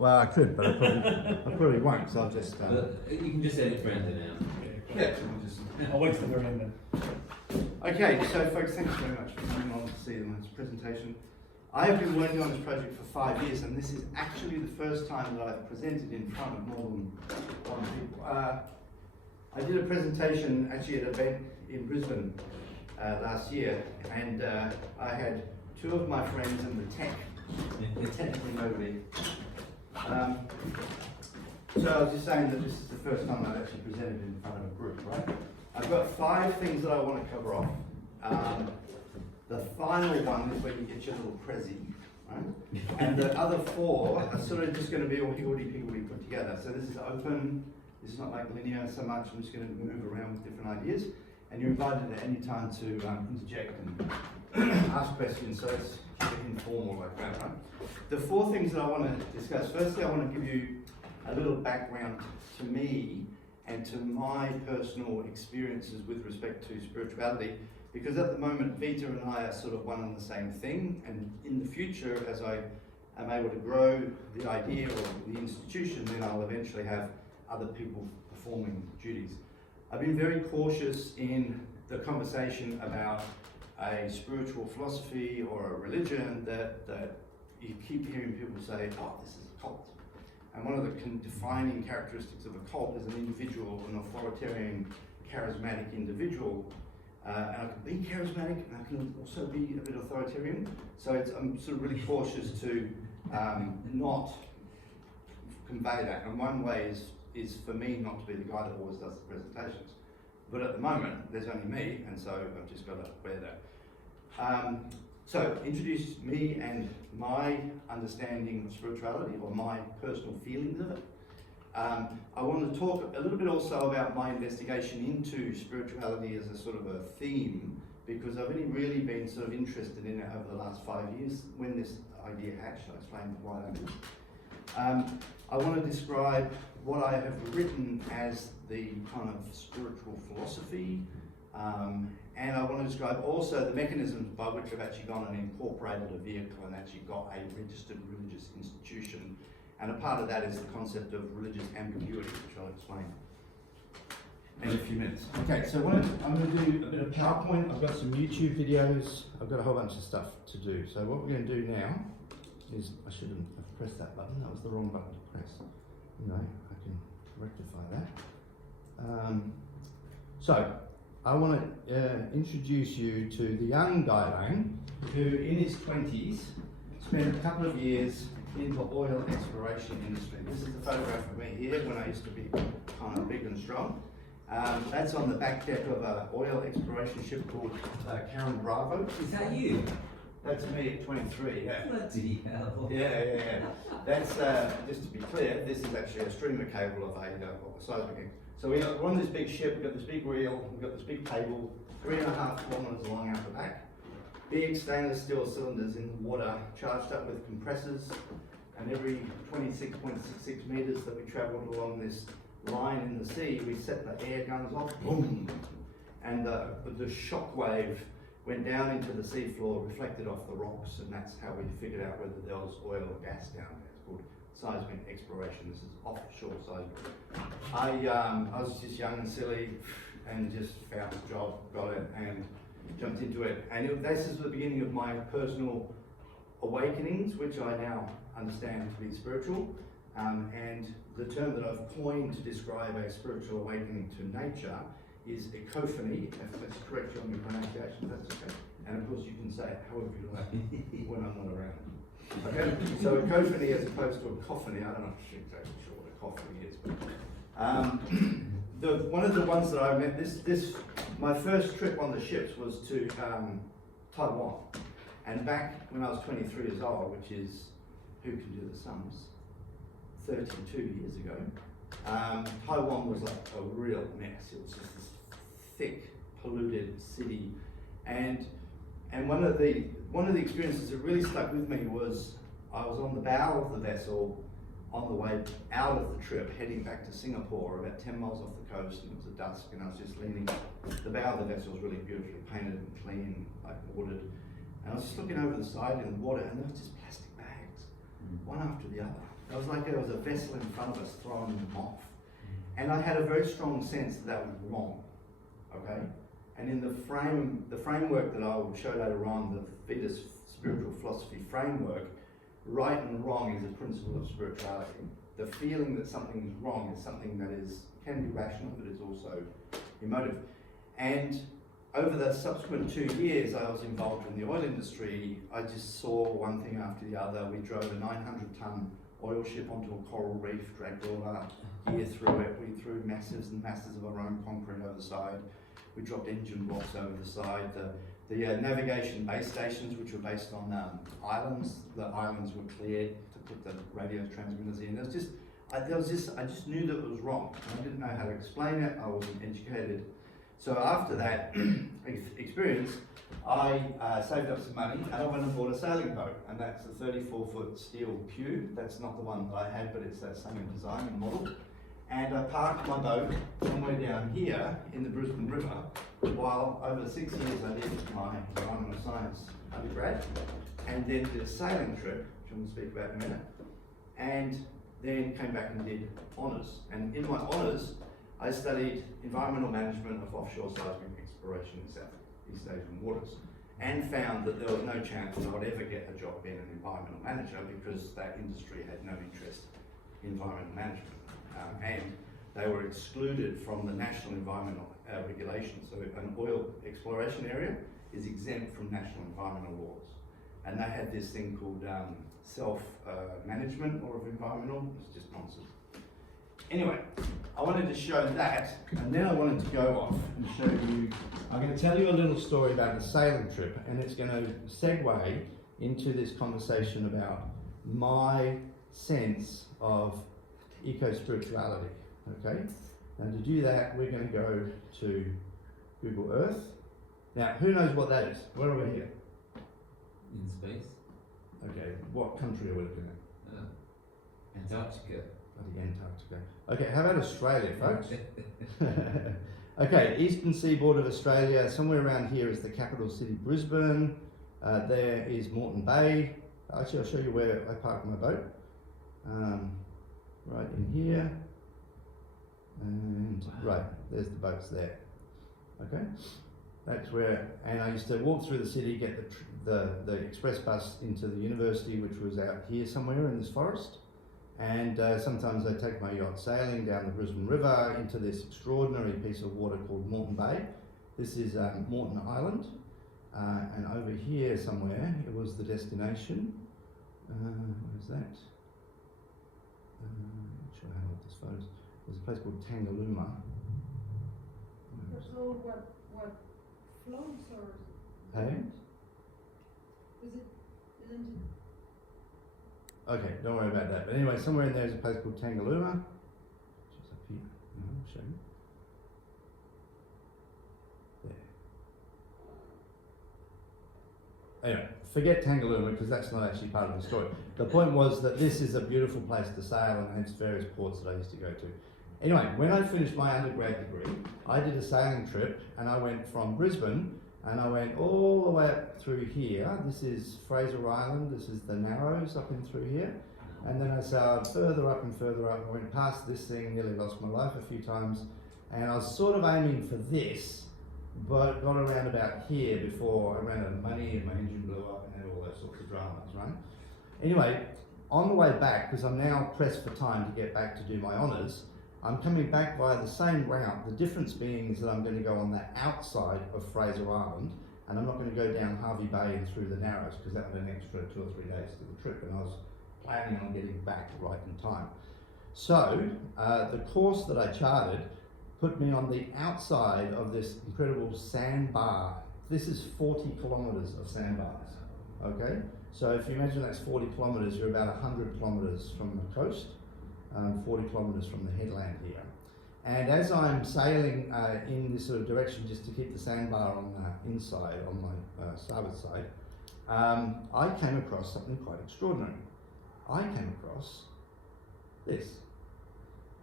Well, I could, but I probably won't, so I'll just... But you can just edit around it now. Yeah. I'll wait till the very end then. Okay, so folks, thanks very much for coming on to see this presentation. I have been working on this project for 5 years, and this is actually the first time that I've presented in front of more than one people. I did a presentation actually at an event in Brisbane last year, and I had two of my friends and the technical nobody. So I was just saying that this is the first time I've actually presented in front of a group, right? I've got 5 things that I want to cover off. The final one is where you get your little prezi, right? And the other 4 are sort of just going to be all higgledy-piggledy put together. So this is open, this is not like linear so much, I'm just going to move around with different ideas. And you're invited at any time to interject and ask questions, so it's informal like that, right? The 4 things that I want to discuss, firstly I want to give you a little background to me and to my personal experiences with respect to spirituality, because at the moment Vita and I are sort of one and the same thing, and in the future as I am able to grow the idea or the institution, then I'll eventually have other people performing duties. I've been very cautious in the conversation about a spiritual philosophy or a religion that you keep hearing people say, oh, this is a cult. And one of the defining characteristics of a cult is an individual, an authoritarian, charismatic individual. And I can be charismatic and I can also be a bit authoritarian. So I'm sort of really cautious to not convey that. And one way is for me not to be the guy that always does the presentations. But at the moment, there's only me, and so I've just got to wear that. So, introduce me and my understanding of spirituality, or my personal feelings of it. I want to talk a little bit also about my investigation into spirituality as a sort of a theme, because I've only really been sort of interested in it over the last 5 years when this idea hatched. I'll explain why that is. I want to describe what I have written as the kind of spiritual philosophy, and I want to describe also the mechanisms by which I've actually gone and incorporated a vehicle and actually got a registered religious institution. And a part of that is the concept of religious ambiguity, which I'll explain in a few minutes. Okay, so I'm going to do a bit of PowerPoint. I've got some YouTube videos. I've got a whole bunch of stuff to do. So what we're going to do now is, I shouldn't have pressed that button. That was the wrong button to press. No, I can rectify that. So I want to introduce you to the young Gailang, who in his 20s spent a couple of years in the oil exploration industry. This is a photograph of me here when I used to be kind of big and strong. That's on the back deck of an oil exploration ship called Karen Bravo. Is that you? That's me at 23, yeah. Bloody hell. Yeah. That's, just to be clear, this is actually a streamer cable of a seismic. So we're on this big ship, we've got this big reel, we've got this big table, 3.5 kilometres long out the back. Big stainless steel cylinders in the water, charged up with compressors, and every 26.66 metres that we travelled along this line in the sea, we set the air guns off, boom! And the shock wave went down into the seafloor, reflected off the rocks, and that's how we figured out whether there was oil or gas down there. It's called seismic exploration. This is offshore seismic. I was just young and silly and just found this job, got it, and jumped into it. And this is the beginning of my personal awakenings, which I now understand to be spiritual. And the term that I've coined to describe a spiritual awakening to nature is ecophany. Let's correct you on your pronunciation, that's okay. And of course you can say it however you like when I'm not around. Okay, so ecophany as opposed to a cophony, I don't know exactly sure what a cophony is, but one of the ones that I met, my first trip on the ships was to Taiwan. And back when I was 23 years old, which is, who can do the sums, 32 years ago, Taiwan was like a real mess. It was just this thick, polluted city, and one of the experiences that really stuck with me was I was on the bow of the vessel on the way out of the trip, heading back to Singapore, about 10 miles off the coast, and it was at dusk, and I was just leaning. The bow of the vessel was really beautifully painted and clean, like watered, and I was just looking over the side in the water, and there was just plastic bags, one after the other. It was like there was a vessel in front of us throwing them off. And I had a very strong sense that that was wrong, okay? And in the framework that I will show later on, the Vita spiritual philosophy framework, right and wrong is a principle of spirituality. The feeling that something is wrong is something that can be rational, but is also emotive. And over the subsequent 2 years I was involved in the oil industry, I just saw one thing after the other. We drove a 900-ton oil ship onto a coral reef, dragged all our gear through it. We threw masses and masses of our own concrete over the side. We dropped engine blocks over the side. The navigation base stations, which were based on islands, the islands were cleared to put the radio transmitters in. I just knew that it was wrong. I didn't know how to explain it. I wasn't educated. So after that experience, I saved up some money and I went and bought a sailing boat, and that's a 34-foot steel pew. That's not the one that I had, but it's that same design and model. And I parked my boat somewhere down here in the Brisbane River while over 6 years I did my environmental science undergrad, and then did a sailing trip, which I'm going to speak about in a minute, and then came back and did honours. And in my honours, I studied environmental management of offshore seismic exploration in Southeast Asian waters, and found that there was no chance that I would ever get a job being an environmental manager because that industry had no interest in environmental management. And they were excluded from the national environmental regulations. So an oil exploration area is exempt from national environmental laws. And they had this thing called self-management or of environmental. It's just nonsense. Anyway, I wanted to show that, and then I wanted to go off and show you, I'm going to tell you a little story about a sailing trip, and it's going to segue into this conversation about my sense of eco-spirituality, okay? And to do that, we're going to go to Google Earth. Now, who knows what that is? Where are we here? In space? Okay, what country are we looking at? Antarctica. Bloody Antarctica. Okay, how about Australia, folks? Okay, eastern seaboard of Australia, somewhere around here is the capital city, Brisbane. There is Moreton Bay. Actually, I'll show you where I parked my boat. Right in here. And right, there's the boats there. Okay, that's where, and I used to walk through the city, get the express bus into the university, which was out here somewhere in this forest. And sometimes I take my yacht sailing down the Brisbane River into this extraordinary piece of water called Moreton Bay. This is Moreton Island, and over here somewhere it was the destination. What is that? Not sure how old this photo is. There's a place called Tangalooma. There's no what floats or Hey? isn't it? Okay, don't worry about that. But anyway, somewhere in there is a place called Tangalooma, which is up here. I'll show you. There. Anyway, forget Tangalooma because that's not actually part of the story. The point was that this is a beautiful place to sail, and hence various ports that I used to go to. Anyway, when I finished my undergrad degree, I did a sailing trip, and I went from Brisbane, and I went all the way up through here. This is Fraser Island, this is the Narrows up in through here. And then I sailed further up and further up. I went past this thing, nearly lost my life a few times. And I was sort of aiming for this, but got around about here before I ran out of money and my engine blew up and had all those sorts of dramas, right? Anyway, on the way back, because I'm now pressed for time to get back to do my honours, I'm coming back via the same route. The difference being is that I'm going to go on the outside of Fraser Island, and I'm not going to go down Harvey Bay and through the Narrows, because that would be an extra 2 or 3 days to the trip, and I was planning on getting back right in time. So, the course that I charted put me on the outside of this incredible sandbar. This is 40 kilometres of sandbars, okay? So if you imagine that's 40 kilometres, you're about 100 kilometres from the coast, 40 kilometres from the headland here. And as I'm sailing in this sort of direction just to keep the sandbar on the inside, on my starboard side, I came across something quite extraordinary. I came across this,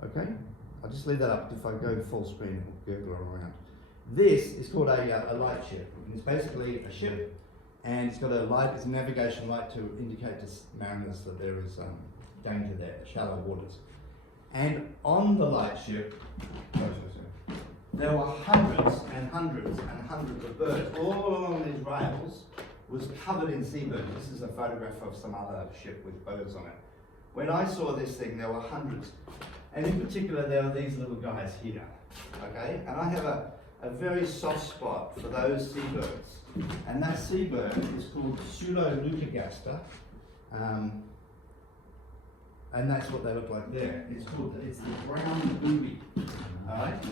okay? I'll just leave that up. If I go full screen, it will gurgle around. This is called a light ship. And it's basically a ship, and it's got a light, it's a navigation light to indicate to mariners that there is danger there, shallow waters. And on the lightship, there were hundreds and hundreds and hundreds of birds. All along these rails was covered in seabirds. This is a photograph of some other ship with birds on it. When I saw this thing, there were hundreds. And in particular, there were these little guys here, okay? And I have a very soft spot for those seabirds. And that seabird is called Sulolukagaster. And that's what they look like there. It's the brown booby, all right?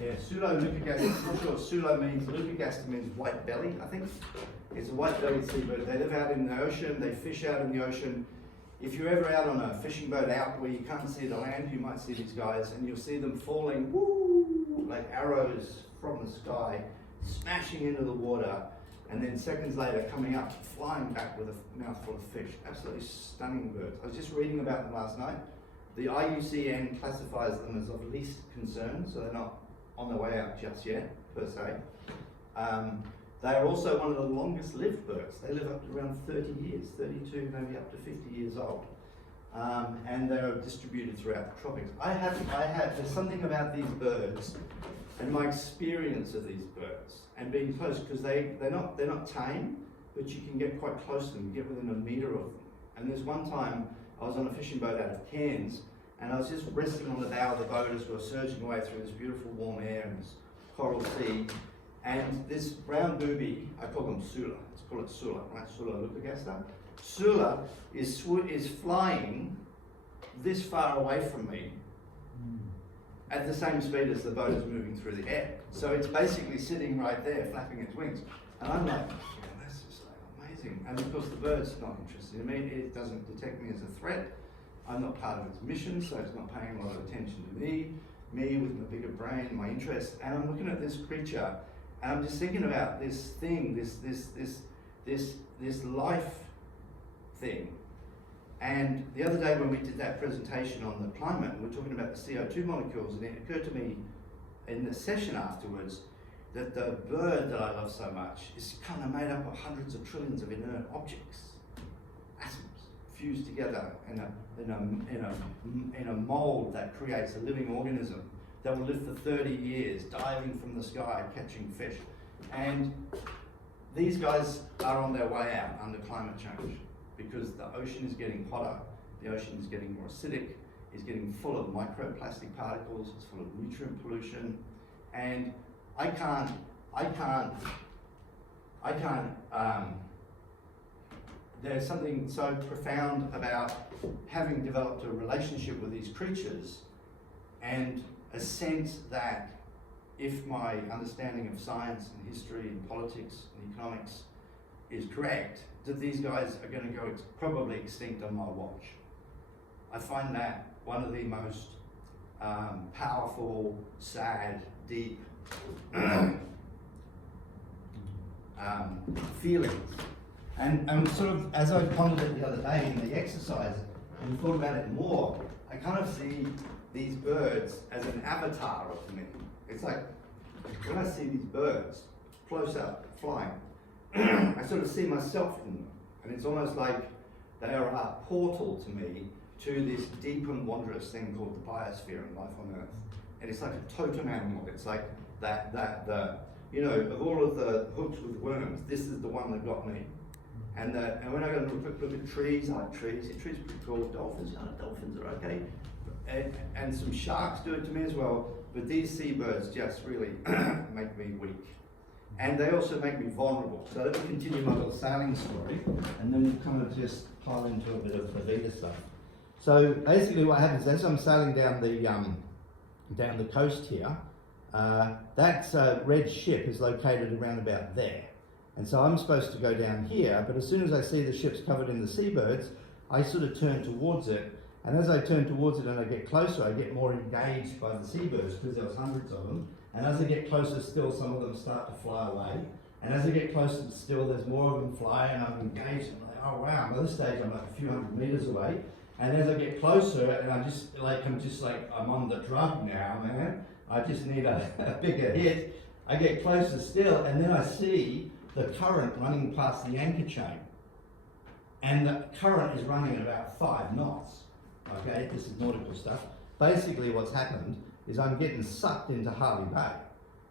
Yeah, Sulolukagaster, I'm not sure what Sulo means. Lukagaster means white belly, I think. It's a white-bellied seabird. They live out in the ocean, they fish out in the ocean. If you're ever out on a fishing boat out where you can't see the land, you might see these guys and you'll see them falling, woo, like arrows from the sky, smashing into the water, and then seconds later coming up, flying back with a mouthful of fish. Absolutely stunning birds. I was just reading about them last night. The IUCN classifies them as of least concern, so they're not on their way out just yet, per se. They are also one of the longest lived birds. They live up to around 30 years, 32, maybe up to 50 years old. And they're distributed throughout the tropics. There's something about these birds and my experience of these birds and being close, because they're not tame, but you can get quite close to them, you get within a metre of them. And there's one time I was on a fishing boat out of Cairns, and I was just resting on the bow of the boat as we were surging away through this beautiful warm air and this coral sea. And this brown booby, I call them Sula. Let's call it Sula, right? Sulolukagaster. Sula is flying this far away from me at the same speed as the boat is moving through the air. So it's basically sitting right there, flapping its wings. And I'm like, oh, that's just like amazing. And of course the bird's not interested in me. It doesn't detect me as a threat. I'm not part of its mission, so it's not paying a lot of attention to me with my bigger brain, my interest. And I'm looking at this creature, and I'm just thinking about this thing, this life thing. And the other day when we did that presentation on the climate, we were talking about the CO2 molecules, and it occurred to me in the session afterwards that the bird that I love so much is kind of made up of hundreds of trillions of inert objects, atoms fused together in a mold that creates a living organism that will live for 30 years, diving from the sky, catching fish. And these guys are on their way out under climate change because the ocean is getting hotter, the ocean is getting more acidic, it's getting full of microplastic particles, it's full of nutrient pollution, and I can't, there's something so profound about having developed a relationship with these creatures and a sense that if my understanding of science and history and politics and economics is correct, that these guys are going to go probably extinct on my watch. I find that one of the most powerful, sad, deep feelings. And sort of, as I pondered it the other day in the exercise and thought about it more, I kind of see these birds as an avatar of me. It's like, when I see these birds close up, flying, I sort of see myself in them. And it's almost like they are a portal to me to this deep and wondrous thing called the biosphere and life on Earth. And it's like a totem animal. It's like of all of the hooks with worms, this is the one that got me. And when I go and look at trees, I like trees. Trees are pretty cool. Dolphins are okay. And some sharks do it to me as well. But these seabirds just really make me weak. And they also make me vulnerable. So let me continue my little sailing story, and then we'll kind of just pile into a bit of the Vita stuff. So basically what happens, as I'm sailing down the coast here, that red ship is located around about there. And so I'm supposed to go down here, but as soon as I see the ship's covered in the seabirds, I sort of turn towards it. And as I turn towards it and I get closer, I get more engaged by the seabirds because there was hundreds of them. And as I get closer still, some of them start to fly away. And as I get closer still, there's more of them fly, and I'm engaged. I'm like, oh wow, by this stage I'm like a few hundred meters away. And as I get closer, and I'm on the drug now, man. I just need a bigger hit. I get closer still, and then I see the current running past the anchor chain. And the current is running at about 5 knots. Okay, this is nautical stuff. Basically what's happened is I'm getting sucked into Harvey Bay,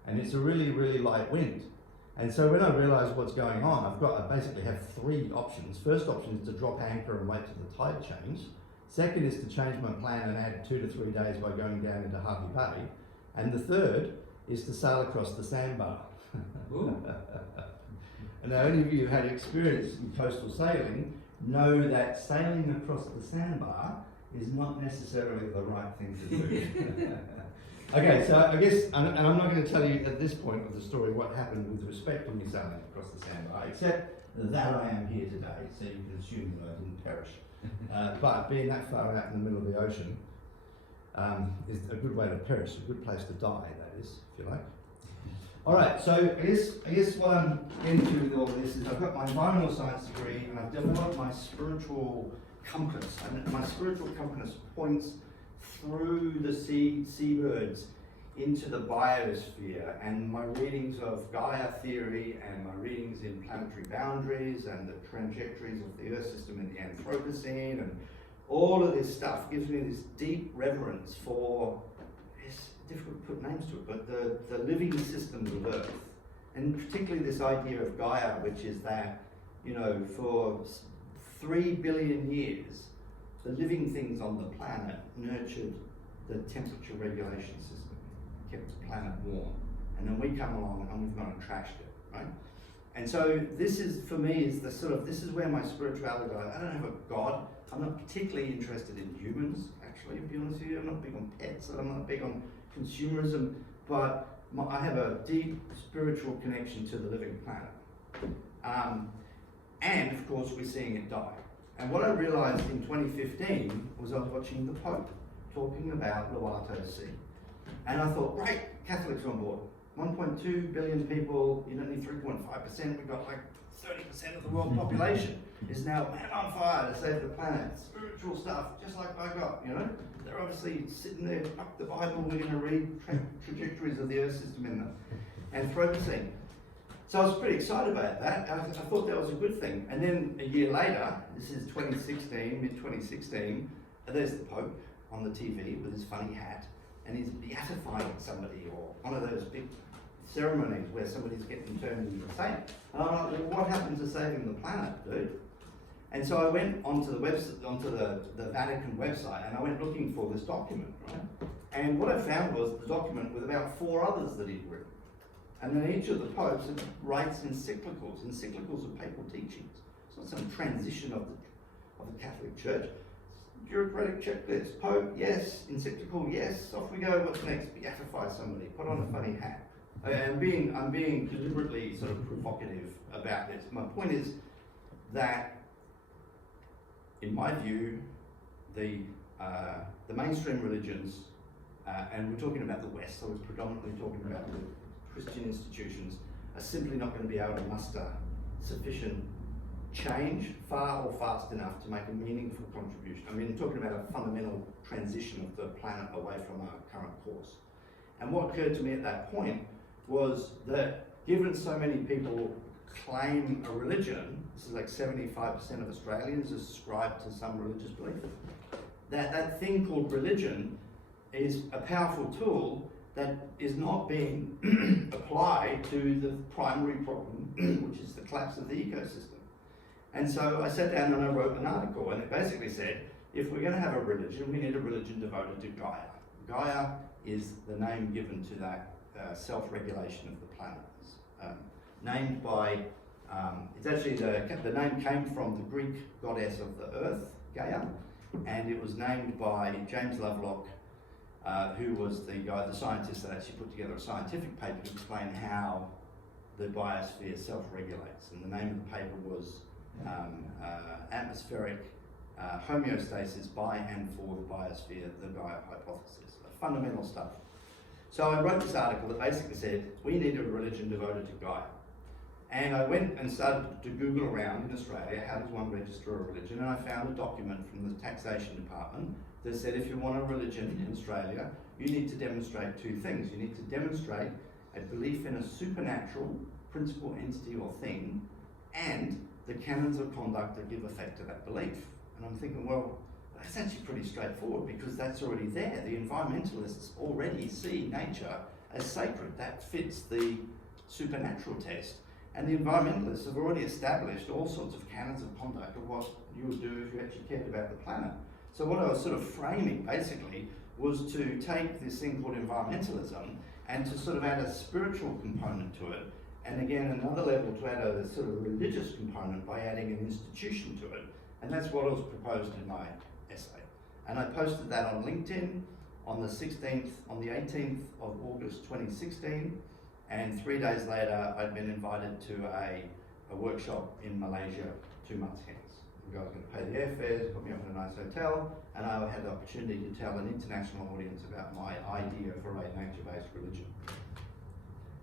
and it's a really, really light wind. And so when I realise what's going on, I basically have three options. First option is to drop anchor and wait till the tide change. Second is to change my plan and add 2 to 3 days by going down into Harvey Bay. And the third is to sail across the sandbar. And now any of you who've had experience in coastal sailing know that sailing across the sandbar is not necessarily the right thing to do. Okay, so I guess, and I'm not going to tell you at this point of the story what happened with respect to me sailing across the sandbar, except that I am here today, so you can assume that I didn't perish. But being that far out in the middle of the ocean is a good way to perish, a good place to die, that is, if you like. All right, so I guess what I'm into with all this is I've got my environmental science degree and I've developed my spiritual compass. And my spiritual compass points through the seabirds into the biosphere, and my readings of Gaia theory and my readings in planetary boundaries and the trajectories of the Earth system in the Anthropocene and all of this stuff gives me this deep reverence for, it's difficult to put names to it, but the living systems of Earth, and particularly this idea of Gaia, which is that, you know, for 3 billion years the living things on the planet nurtured the temperature regulation system, kept the planet warm. And then we come along and we've gone and trashed it, right? And so this is, for me, is the sort of, this is where my spirituality lies. I don't have a God. I'm not particularly interested in humans, actually, to be honest with you. I'm not big on pets, and I'm not big on consumerism, but I have a deep spiritual connection to the living planet. And of course, we're seeing it die. And what I realized in 2015 was I was watching the Pope talking about Laudato Si. And I thought, great, Catholics on board. 1.2 billion people, you don't need 3.5%, we've got like 30% of the world population is now man on fire to save the planet. Spiritual stuff, just like I got, you know? They're obviously sitting there, up the Bible, we're going to read trajectories of the Earth system in the Anthropocene. So I was pretty excited about that. I thought that was a good thing. And then a year later, this is 2016, mid-2016, there's the Pope on the TV with his funny hat, and he's beatifying somebody, or one of those big ceremonies where somebody's getting turned into a saint. And I'm like, well, what happened to saving the planet, dude? And so I went onto the website, onto the Vatican website, and I went looking for this document, right? And what I found was the document with about 4 others that he'd written. And then each of the popes writes encyclicals. Encyclicals are papal teachings. It's not some transition of the Catholic Church. Bureaucratic checklist. Pope, yes. Encyclical, yes. Off we go. What's next? Beatify somebody. Put on a funny hat. I'm being deliberately sort of provocative about this. My point is that, in my view, the mainstream religions, and we're talking about the West, so I was predominantly talking about the Christian institutions, are simply not going to be able to muster sufficient change far or fast enough to make a meaningful contribution. I mean, talking about a fundamental transition of the planet away from our current course. And what occurred to me at that point was that given so many people claim a religion, this is like 75% of Australians ascribe to some religious belief, that thing called religion is a powerful tool that is not being applied to the primary problem, which is the collapse of the ecosystem. And so I sat down and I wrote an article, and it basically said, if we're going to have a religion, we need a religion devoted to Gaia. Gaia is the name given to that self-regulation of the planet. Named by, it's actually the name came from the Greek goddess of the earth, Gaia, and it was named by James Lovelock, who was the guy, the scientist that actually put together a scientific paper to explain how the biosphere self-regulates. And the name of the paper was Atmospheric Homeostasis by and for the Biosphere, the Gaia Hypothesis. Fundamental stuff. So I wrote this article that basically said, we need a religion devoted to Gaia. And I went and started to Google around in Australia, how does one register a religion? And I found a document from the taxation department that said if you want a religion in Australia, you need to demonstrate 2 things. You need to demonstrate a belief in a supernatural principle, entity or thing, and the canons of conduct that give effect to that belief. And I'm thinking, well, that's actually pretty straightforward because that's already there. The environmentalists already see nature as sacred. That fits the supernatural test. And the environmentalists have already established all sorts of canons of conduct of what you would do if you actually cared about the planet. So what I was sort of framing basically was to take this thing called environmentalism and to sort of add a spiritual component to it. And again, another level to add a sort of religious component by adding an institution to it. And that's what was proposed in my essay. And I posted that on LinkedIn on the 18th of August 2016. And 3 days later, I'd been invited to a workshop in Malaysia 2 months hence. The guy was going to pay the airfares, put me up in a nice hotel, and I had the opportunity to tell an international audience about my idea for a nature-based religion.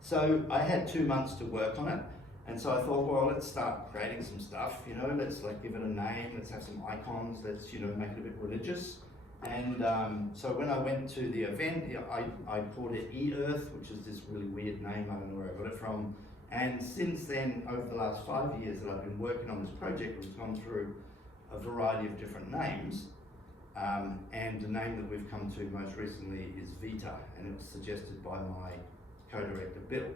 So I had 2 months to work on it, and so I thought, well, let's start creating some stuff, you know, let's like give it a name, let's have some icons, let's, you know, make it a bit religious. And so when I went to the event, I called it E-Earth, which is this really weird name, I don't know where I got it from. And since then, over the last 5 years that I've been working on this project, we've gone through a variety of different names. And the name that we've come to most recently is Vita, and it was suggested by my co-director, Bill.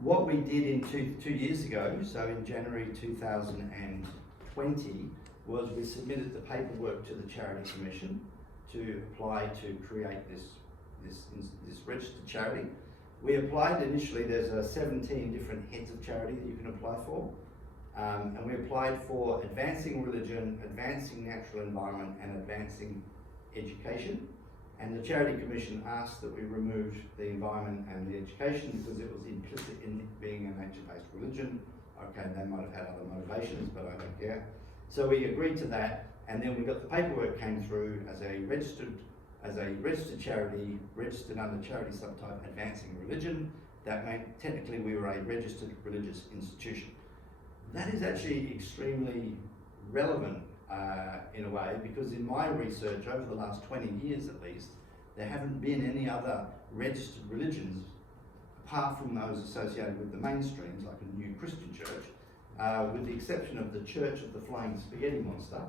What we did in two years ago, so in January 2020, was we submitted the paperwork to the Charity Commission to apply to create this registered charity. We applied initially, there's 17 different heads of charity that you can apply for. And we applied for advancing religion, advancing natural environment, and advancing education. And the Charity Commission asked that we remove the environment and the education because it was implicit in it being a nature-based religion. Okay, they might have had other motivations, but I don't care. So we agreed to that, and then we got the paperwork came through as a registered charity, registered under charity subtype advancing religion. That meant technically we were a registered religious institution. That is actually extremely relevant in a way, because in my research over the last 20 years at least, there haven't been any other registered religions apart from those associated with the mainstreams, like a new Christian church, with the exception of the Church of the Flying Spaghetti Monster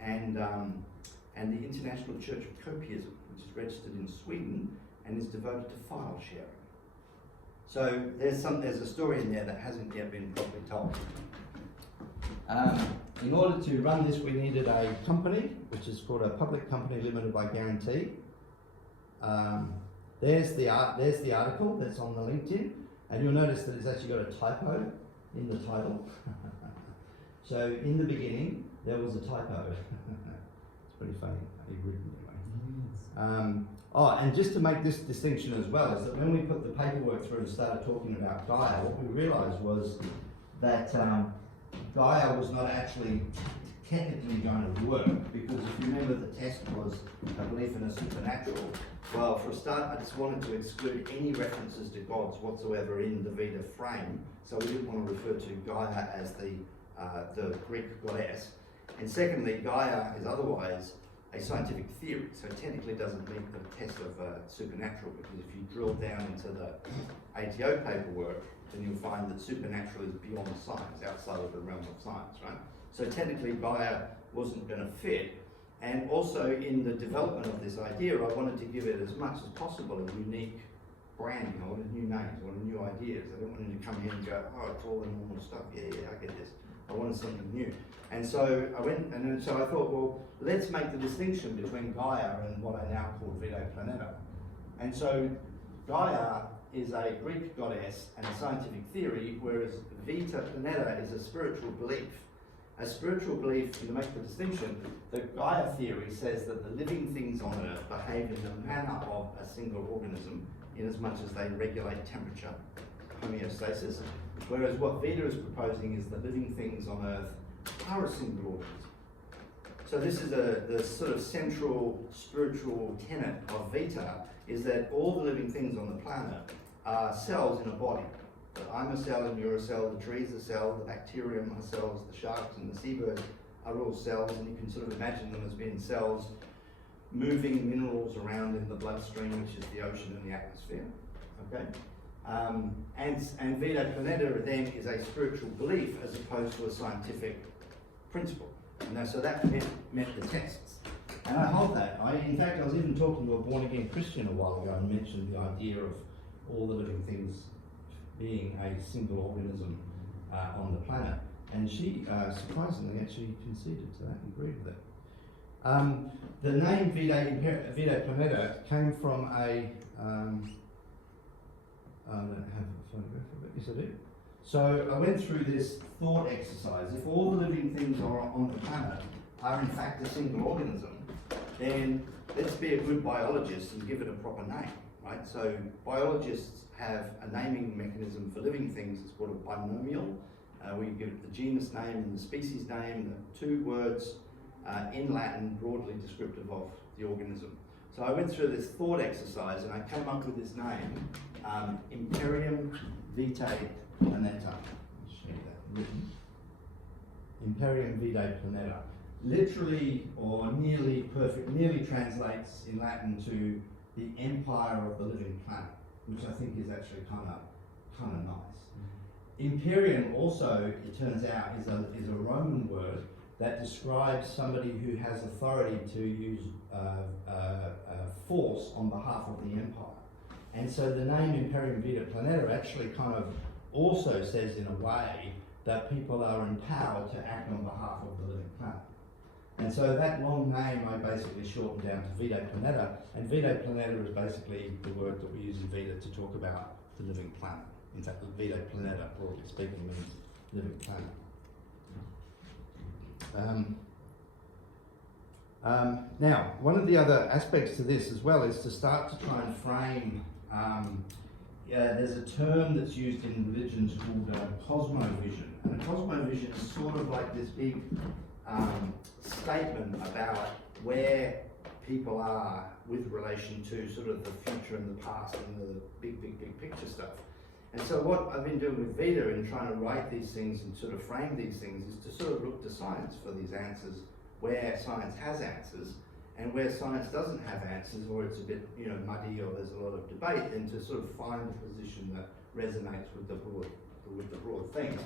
and the International Church of Copiism, which is registered in Sweden and is devoted to file sharing. So there's a story in there that hasn't yet been properly told. In order to run this, we needed a company, which is called a public company limited by guarantee. There's the article that's on the LinkedIn, and you'll notice that it's actually got a typo in the title. So in the beginning, there was a typo. It's pretty funny, written anyway. And just to make this distinction as well, is that when we put the paperwork through and started talking about Gaia, what we realised was that Gaia was not actually technically going to work, because if you remember, the test was a belief in a supernatural. Well, for a start, I just wanted to exclude any references to gods whatsoever in the Vita frame, so we didn't want to refer to Gaia as the Greek goddess. And secondly, Gaia is otherwise a scientific theory, so technically doesn't meet the test of supernatural, because if you drill down into the ATO paperwork, then you'll find that supernatural is beyond science, outside of the realm of science, right? So technically Gaia wasn't going to fit, and also in the development of this idea, I wanted to give it as much as possible a unique branding. I wanted new names, I wanted new ideas. I didn't want you to come here and go, oh, it's all the normal stuff, yeah, I get this. I wanted something new. And so I went, and then so I thought, well, let's make the distinction between Gaia and what I now call Vita Planeta. And so Gaia is a Greek goddess and a scientific theory, whereas Vita Planeta is a spiritual belief. A spiritual belief, to make the distinction, the Gaia theory says that the living things on Earth behave in the manner of a single organism, in as much as they regulate temperature, homeostasis, whereas what Vita is proposing is that living things on Earth are a single organism. So this is the sort of central spiritual tenet of Vita, is that all the living things on the planet are cells in a body. That I'm a cell and you're a cell, the trees are cells, the bacterium are cells, the sharks and the seabirds are all cells, and you can sort of imagine them as being cells moving minerals around in the bloodstream, which is the ocean and the atmosphere, okay? And Vita Planeta then is a spiritual belief as opposed to a scientific principle. And so that met the tests. And I hold that. In fact, I was even talking to a born-again Christian a while ago and mentioned the idea of all the living things being a single organism on the planet. And she, surprisingly, actually conceded to that and agreed with it. The name Vita Planeta came from I don't have a photograph of it. Yes, I do. So I went through this thought exercise. If all the living things on the planet are in fact a single organism, then let's be a good biologist and give it a proper name, right? So biologists have a naming mechanism for living things. It's called a binomial. We give it the genus name and the species name, the two words in Latin broadly descriptive of the organism. So I went through this thought exercise and I came up with this name, Imperium Vitae Planeta. I'll show you that written. Imperium Vitae Planeta. Literally or nearly translates in Latin to the empire of the living planet, which I think is actually kind of nice. Imperium also, it turns out, is a Roman word that describes somebody who has authority to use force on behalf of the empire. And so the name Imperium Vita Planeta actually kind of also says in a way that people are empowered to act on behalf of the living planet. And so that long name I basically shortened down to Vita Planeta, and Vita Planeta is basically the word that we use in Vita to talk about the living planet. In fact, Vita Planeta, broadly speaking, means living planet. Now, one of the other aspects to this as well is to start to try and frame, there's a term that's used in religions called cosmovision. And a cosmovision is sort of like this big statement about where people are with relation to sort of the future and the past and the big picture stuff. And so what I've been doing with Vita in trying to write these things and sort of frame these things is to sort of look to science for these answers, where science has answers, and where science doesn't have answers, or it's a bit muddy, or there's a lot of debate, then to sort of find a position that resonates with the broad things.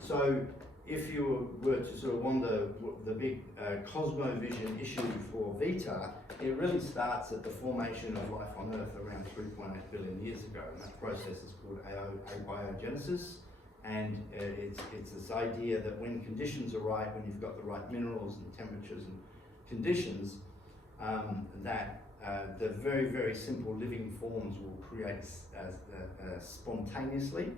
So if you were to sort of wonder the big cosmovision issue for Vita, it really starts at the formation of life on Earth around 3.8 billion years ago, and that process is called abiogenesis. And it's this idea that when conditions are right, when you've got the right minerals and temperatures and conditions, that the very simple living forms will create spontaneously,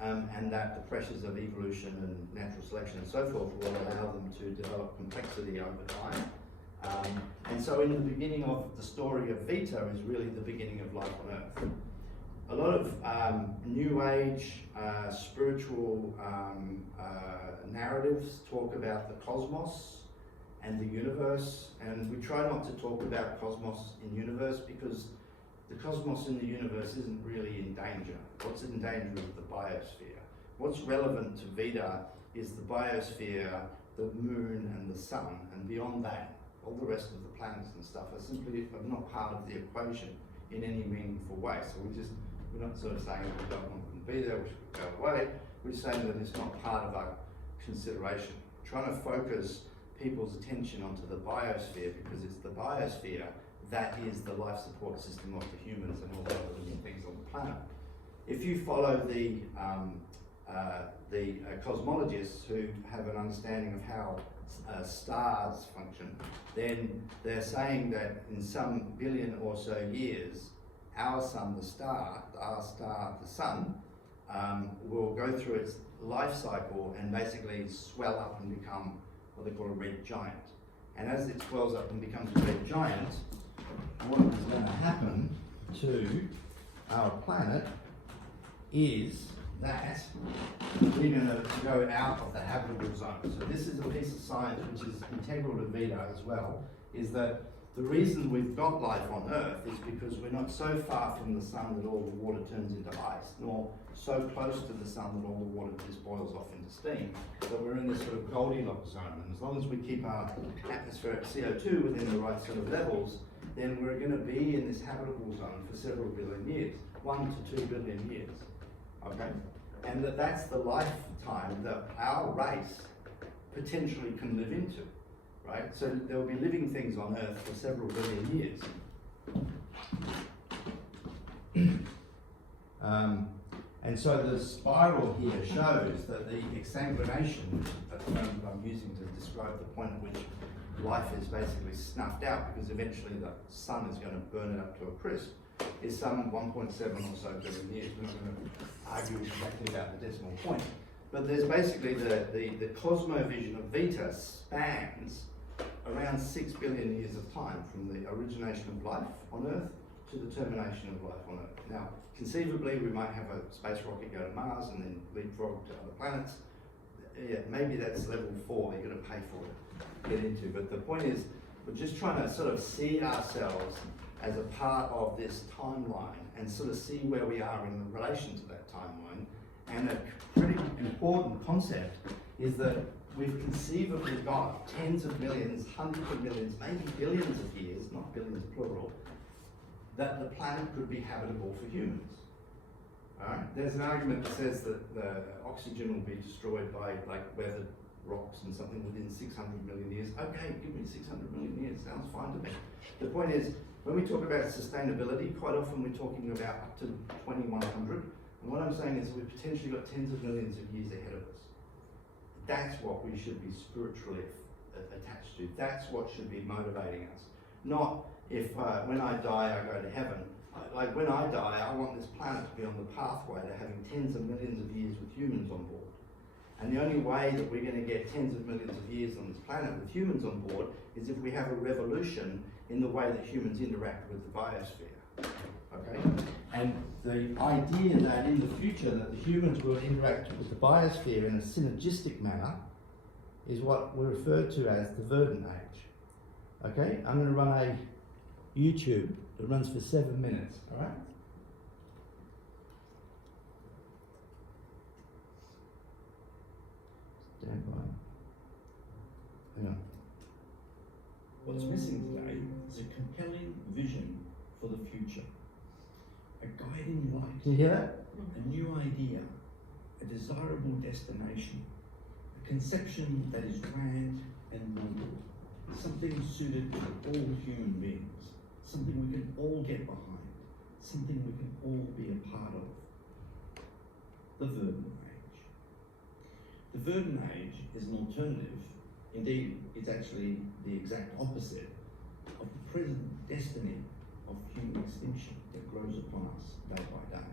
and that the pressures of evolution and natural selection and so forth will allow them to develop complexity over time. And so in the beginning of the story of Vita is really the beginning of life on Earth. A lot of New Age spiritual narratives talk about the cosmos and the universe, and we try not to talk about cosmos and universe because the cosmos and the universe isn't really in danger. What's in danger is the biosphere. What's relevant to Vita is the biosphere, the moon and the sun, and beyond that, all the rest of the planets and stuff are simply not part of the equation in any meaningful way. So we're not sort of saying that we don't want them to be there, we should go away. We're saying that it's not part of our consideration. We're trying to focus people's attention onto the biosphere because it's the biosphere that is the life support system of the humans and all the other living things on the planet. If you follow the cosmologists who have an understanding of how stars function, then they're saying that in some billion or so years, our sun, the sun, will go through its life cycle and basically swell up and become what they call a red giant. And as it swells up and becomes a red giant, what is going to happen to our planet is that we're going to go out of the habitable zone. So this is a piece of science which is integral to Vita as well, is that the reason we've got life on Earth is because we're not so far from the sun that all the water turns into ice, nor so close to the sun that all the water just boils off into steam, that we're in this sort of Goldilocks zone. And as long as we keep our atmospheric CO2 within the right sort of levels, then we're going to be in this habitable zone for several billion years, 1 to 2 billion years. Okay? And that's the lifetime that our race potentially can live into, right? So there will be living things on Earth for several billion years. And so the spiral here shows that the exsanguination, which at the moment I'm using to describe the point at which life is basically snuffed out because eventually the sun is going to burn it up to a crisp, is some 1.7 or so billion years. We're not going to argue exactly about the decimal point. But there's basically the cosmovision of Vita spans around 6 billion years of time from the origination of life on Earth to the termination of life on Earth. Now, conceivably, we might have a space rocket go to Mars and then leapfrog to other planets. Yeah, maybe that's level 4, you're going to pay for it to get into. But the point is, we're just trying to sort of see ourselves as a part of this timeline and sort of see where we are in relation to that timeline. And a pretty important concept is that we've conceivably got tens of millions, hundreds of millions, maybe billions of years, not billions plural, that the planet could be habitable for humans. Alright? There's an argument that says that the oxygen will be destroyed by like weathered rocks and something within 600 million years. Okay, give me 600 million years, sounds fine to me. The point is, when we talk about sustainability, quite often we're talking about up to 2100. And what I'm saying is we've potentially got tens of millions of years ahead of us. That's what we should be spiritually attached to. That's what should be motivating us. Not if when I die I go to heaven. Like when I die, I want this planet to be on the pathway to having tens of millions of years with humans on board. And the only way that we're going to get tens of millions of years on this planet with humans on board is if we have a revolution in the way that humans interact with the biosphere. Okay? And the idea that in the future that the humans will interact with the biosphere in a synergistic manner is what we refer to as the Verdant Age. Okay? I'm going to run a YouTube that runs for 7 minutes. All right? Stand by. Hang on. What's missing today is a compelling vision for the future, a guiding light, Can you hear that? a new idea, a desirable destination, a conception that is grand and noble, something suited to all human beings, something we can all get behind, something we can all be a part of. The Verdant Age. The Verdant Age is an alternative. Indeed, it's actually the exact opposite of the present destiny of human extinction that grows upon us day by day.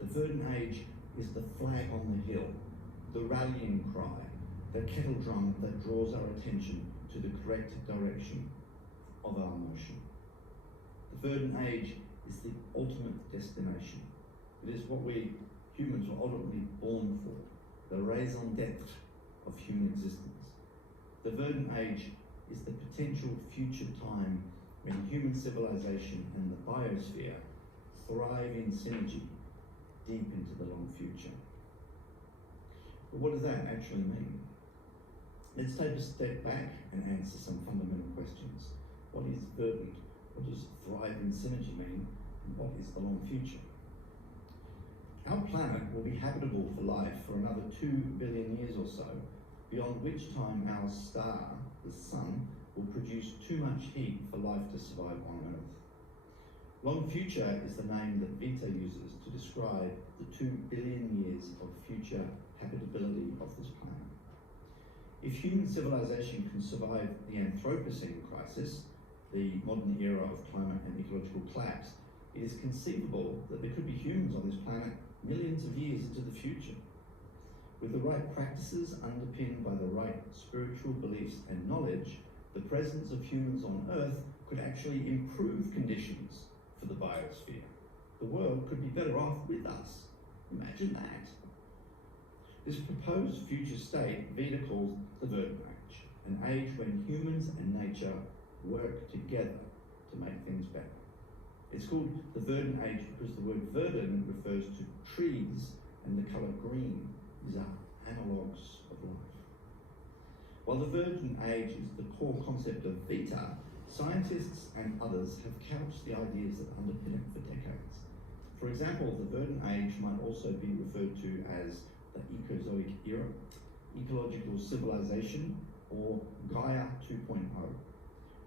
The Verdant Age is the flag on the hill, the rallying cry, the kettle drum that draws our attention to the correct direction of our motion. The Verdant Age is the ultimate destination. It is what we humans were ultimately born for, the raison d'etre of human existence. The Verdant Age is the potential future time when human civilization and the biosphere thrive in synergy deep into the long future. But what does that actually mean? Let's take a step back and answer some fundamental questions. What is verdant? What does thrive in synergy mean? And what is the long future? Our planet will be habitable for life for another 2 billion years or so, beyond which time our star, the sun, will produce too much heat for life to survive on Earth. Long future is the name that Vita uses to describe the 2 billion years of future habitability of this planet. If human civilization can survive the Anthropocene crisis, the modern era of climate and ecological collapse, it is conceivable that there could be humans on this planet millions of years into the future. With the right practices underpinned by the right spiritual beliefs and knowledge, the presence of humans on Earth could actually improve conditions for the biosphere. The world could be better off with us. Imagine that. This proposed future state Vita calls the Verdant Age, an age when humans and nature work together to make things better. It's called the Verdant Age because the word verdant refers to trees and the colour green. These are analogues of life. While the Verdant Age is the core concept of Vita, scientists and others have couched the ideas that underpin it for decades. For example, the Verdant Age might also be referred to as the Ecozoic era, ecological civilization, or Gaia 2.0.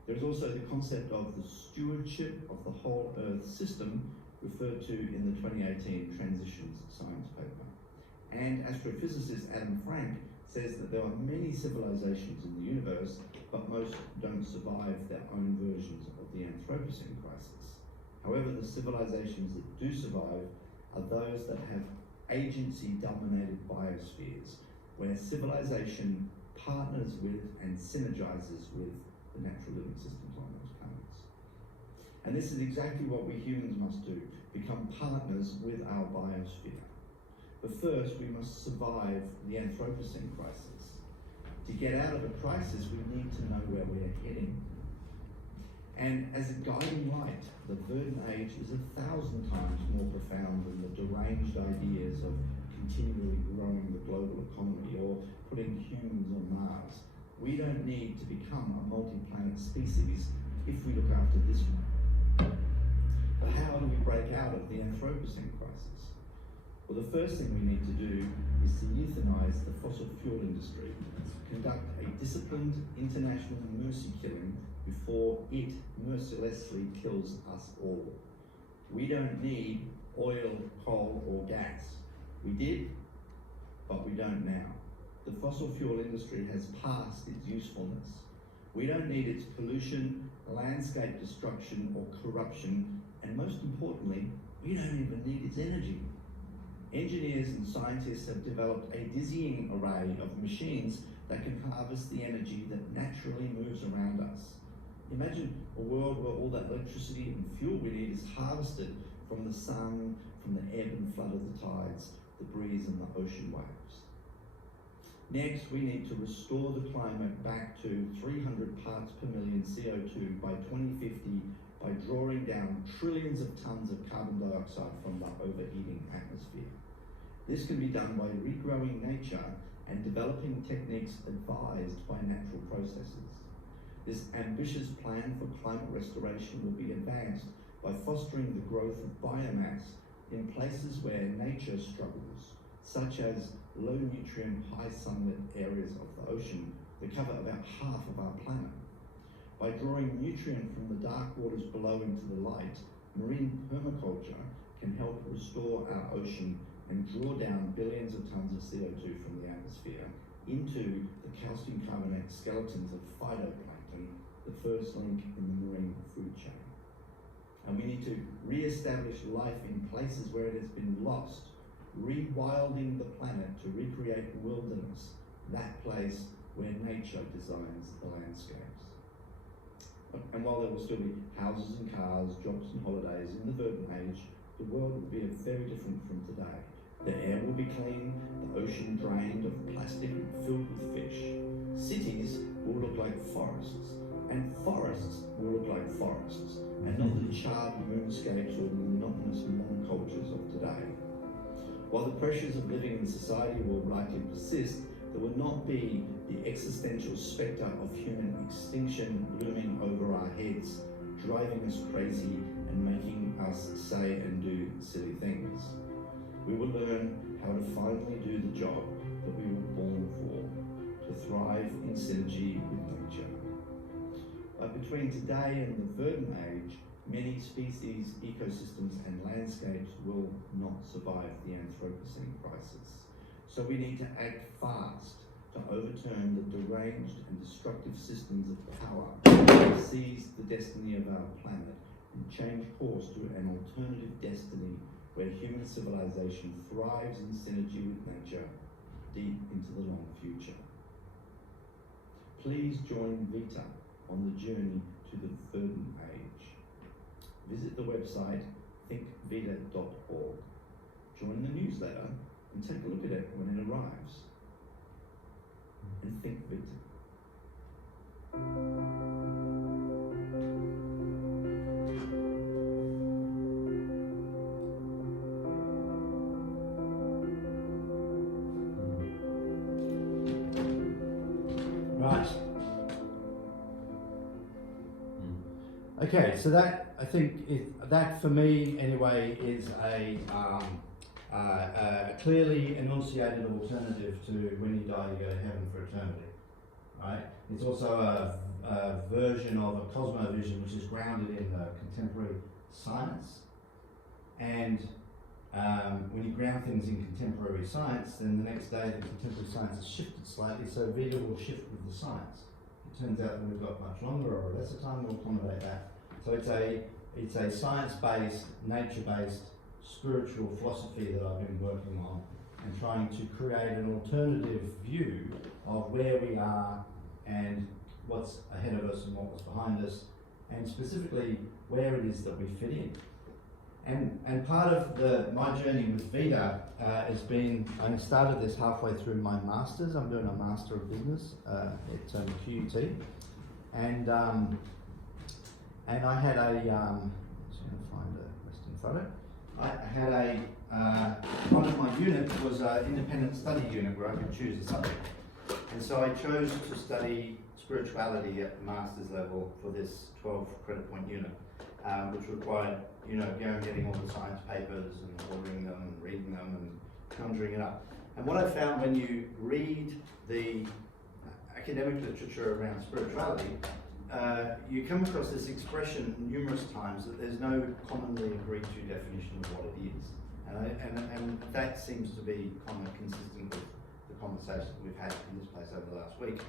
There is also the concept of the stewardship of the whole Earth system, referred to in the 2018 Transitions Science paper. And astrophysicist Adam Frank says that there are many civilizations in the universe, but most don't survive their own versions of the Anthropocene crisis. However, the civilizations that do survive are those that have agency-dominated biospheres, where civilization partners with and synergizes with the natural living systems on those planets. And this is exactly what we humans must do, become partners with our biosphere. But first, we must survive the Anthropocene crisis. To get out of a crisis, we need to know where we're heading. And as a guiding light, the Verdant Age is 1,000 times more profound than the deranged ideas of continually growing the global economy or putting humans on Mars. We don't need to become a multi-planet species if we look after this one. But how do we break out of the Anthropocene crisis? Well, the first thing we need to do is to euthanize the fossil fuel industry, conduct a disciplined international mercy killing before it mercilessly kills us all. We don't need oil, coal, or gas. We did, but we don't now. The fossil fuel industry has passed its usefulness. We don't need its pollution, landscape destruction, or corruption, and most importantly, we don't even need its energy. Engineers and scientists have developed a dizzying array of machines that can harvest the energy that naturally moves around us. Imagine a world where all that electricity and fuel we need is harvested from the sun, from the ebb and flood of the tides, the breeze and the ocean waves. Next, we need to restore the climate back to 300 parts per million CO2 by 2050 by drawing down trillions of tons of carbon dioxide from the overheating atmosphere. This can be done by regrowing nature and developing techniques advised by natural processes. This ambitious plan for climate restoration will be advanced by fostering the growth of biomass in places where nature struggles, such as low nutrient, high sunlit areas of the ocean that cover about half of our planet. By drawing nutrient from the dark waters below into the light, marine permaculture can help restore our ocean and draw down billions of tons of CO2 from the atmosphere into the calcium carbonate skeletons of phytoplankton, the first link in the marine food chain. And we need to re-establish life in places where it has been lost, rewilding the planet to recreate wilderness, that place where nature designs the landscapes. And while there will still be houses and cars, jobs and holidays in the Verdant Age, the world will be very different from today. The air will be clean, the ocean drained of plastic and filled with fish. Cities will look like forests, and forests will look like forests, and not the charred moonscapes or monotonous monocultures of today. While the pressures of living in society will likely persist, there will not be the existential spectre of human extinction looming over our heads, driving us crazy and making us say and do silly things. We will learn how to finally do the job that we were born for, to thrive in synergy with nature. But between today and the Verdant Age, many species, ecosystems and landscapes will not survive the Anthropocene crisis. So we need to act fast to overturn the deranged and destructive systems of power that seize the destiny of our planet and change course to an alternative destiny where human civilization thrives in synergy with nature deep into the long future. Please join Vita on the journey to the Verdant Age. Visit the website thinkvita.org. Join the newsletter and take a look at it when it arrives. And think Vita. Right. Okay, so that I think is that for me anyway is a a clearly enunciated alternative to when you die, you go to heaven for eternity, right? It's also a version of a cosmovision which is grounded in contemporary science. And when you ground things in contemporary science, then the next day the contemporary science has shifted slightly, so Vita will shift with the science. It turns out that we've got much longer or lesser time to accommodate that. So it's a science-based, nature-based, spiritual philosophy that I've been working on and trying to create an alternative view of where we are and what's ahead of us and what was behind us, and specifically where it is that we fit in. And part of my journey with Vita has been, I started this halfway through my Masters. I'm doing a Master of Business at QUT. And I had a, just going to find a resting photo. I had one of my units was an independent study unit where I could choose a subject. And so I chose to study spirituality at the Master's level for this 12 credit point unit, which required, getting all the science papers and ordering them and reading them and conjuring it up. And what I found when you read the academic literature around spirituality, you come across this expression numerous times that there's no commonly agreed to definition of what it is. And that seems to be kind of consistent with the conversation we've had in this place over the last week,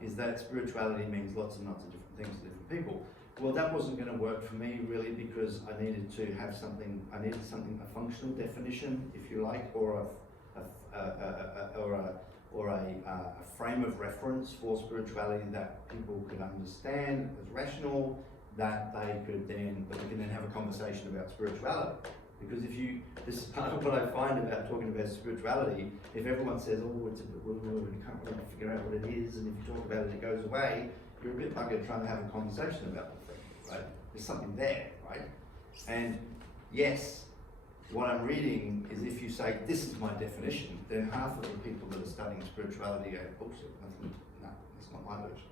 is that spirituality means lots and lots of different things to different people. Well, that wasn't going to work for me really, because I needed to have something, a functional definition, if you like, or a frame of reference for spirituality that people could understand as rational, that we can then have a conversation about spirituality. Because this is part of what I find about talking about spirituality, if everyone says, oh, it's a bit woo-woo and you can't really figure out what it is, and if you talk about it, it goes away, you're a bit buggered trying to have a conversation about the thing, right? There's something there, right? And yes, what I'm reading is if you say, this is my definition, then half of the people that are studying spirituality go, bullshit, no, that's not my version.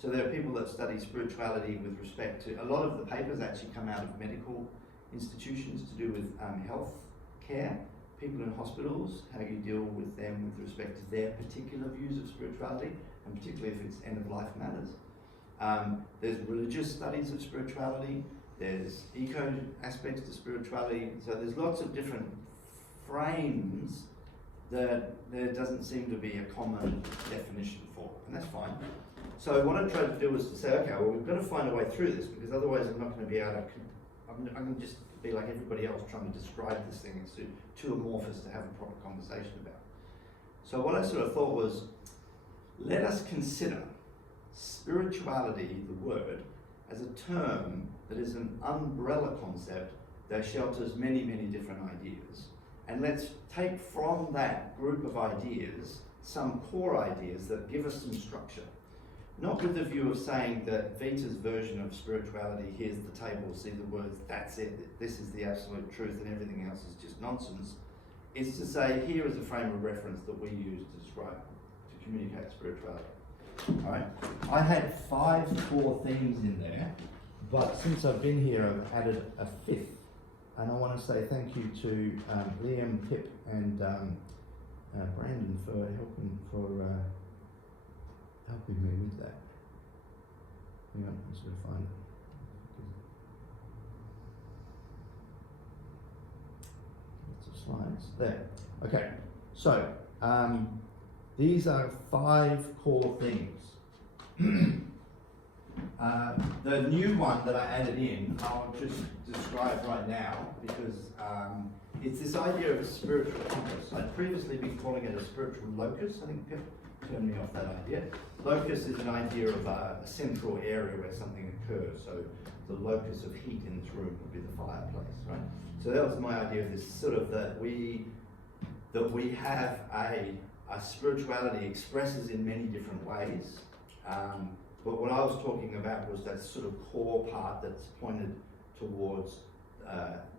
So there are people that study spirituality with respect to, a lot of the papers actually come out of medical institutions to do with health care, people in hospitals, how you deal with them with respect to their particular views of spirituality, and particularly if it's end-of-life matters. There's religious studies of spirituality, there's eco aspects to spirituality, so there's lots of different frames that there doesn't seem to be a common definition for, and that's fine. So what I tried to do was to say, okay, well, we've got to find a way through this, because otherwise I'm not going to be able to, I'm going to just be like everybody else trying to describe this thing. It's too amorphous to have a proper conversation about. So what I sort of thought was, let us consider spirituality, the word, as a term that is an umbrella concept that shelters many, many different ideas. And let's take from that group of ideas some core ideas that give us some structure. Not with the view of saying that Vita's version of spirituality, here's the table, see the words, that's it, this is the absolute truth and everything else is just nonsense. It's to say, here is a frame of reference that we use to describe, to communicate spirituality. All right. I had 5 core themes in there, but since I've been here, I've added a 5th. And I want to say thank you to Liam, Pip, and Brandon for helping me with that. Hang on, I'm just going to find it. Lots of slides. There. Okay. So, these are 5 core themes. The new one that I added in, I'll just describe right now, because it's this idea of a spiritual compass. I'd previously been calling it a spiritual locus. I think Pip turned me off that idea. Locus is an idea of a central area where something occurs. So the locus of heat in this room would be the fireplace, right? So that was my idea of this sort of that we have a spirituality expresses in many different ways. But what I was talking about was that sort of core part that's pointed towards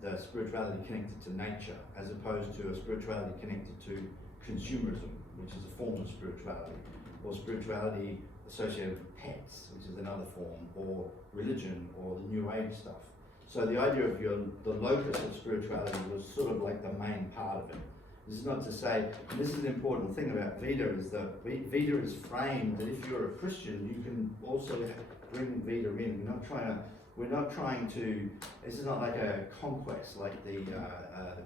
the spirituality connected to nature, as opposed to a spirituality connected to consumerism, which is a form of spirituality, or spirituality associated with pets, which is another form, or religion, or the New Age stuff. So the idea of the locus of spirituality was sort of like the main part of it. This is not to say, and this is an important thing about Vita, is that Vita is framed that if you're a Christian, you can also bring Vita in. We're not trying to, this is not like a conquest like the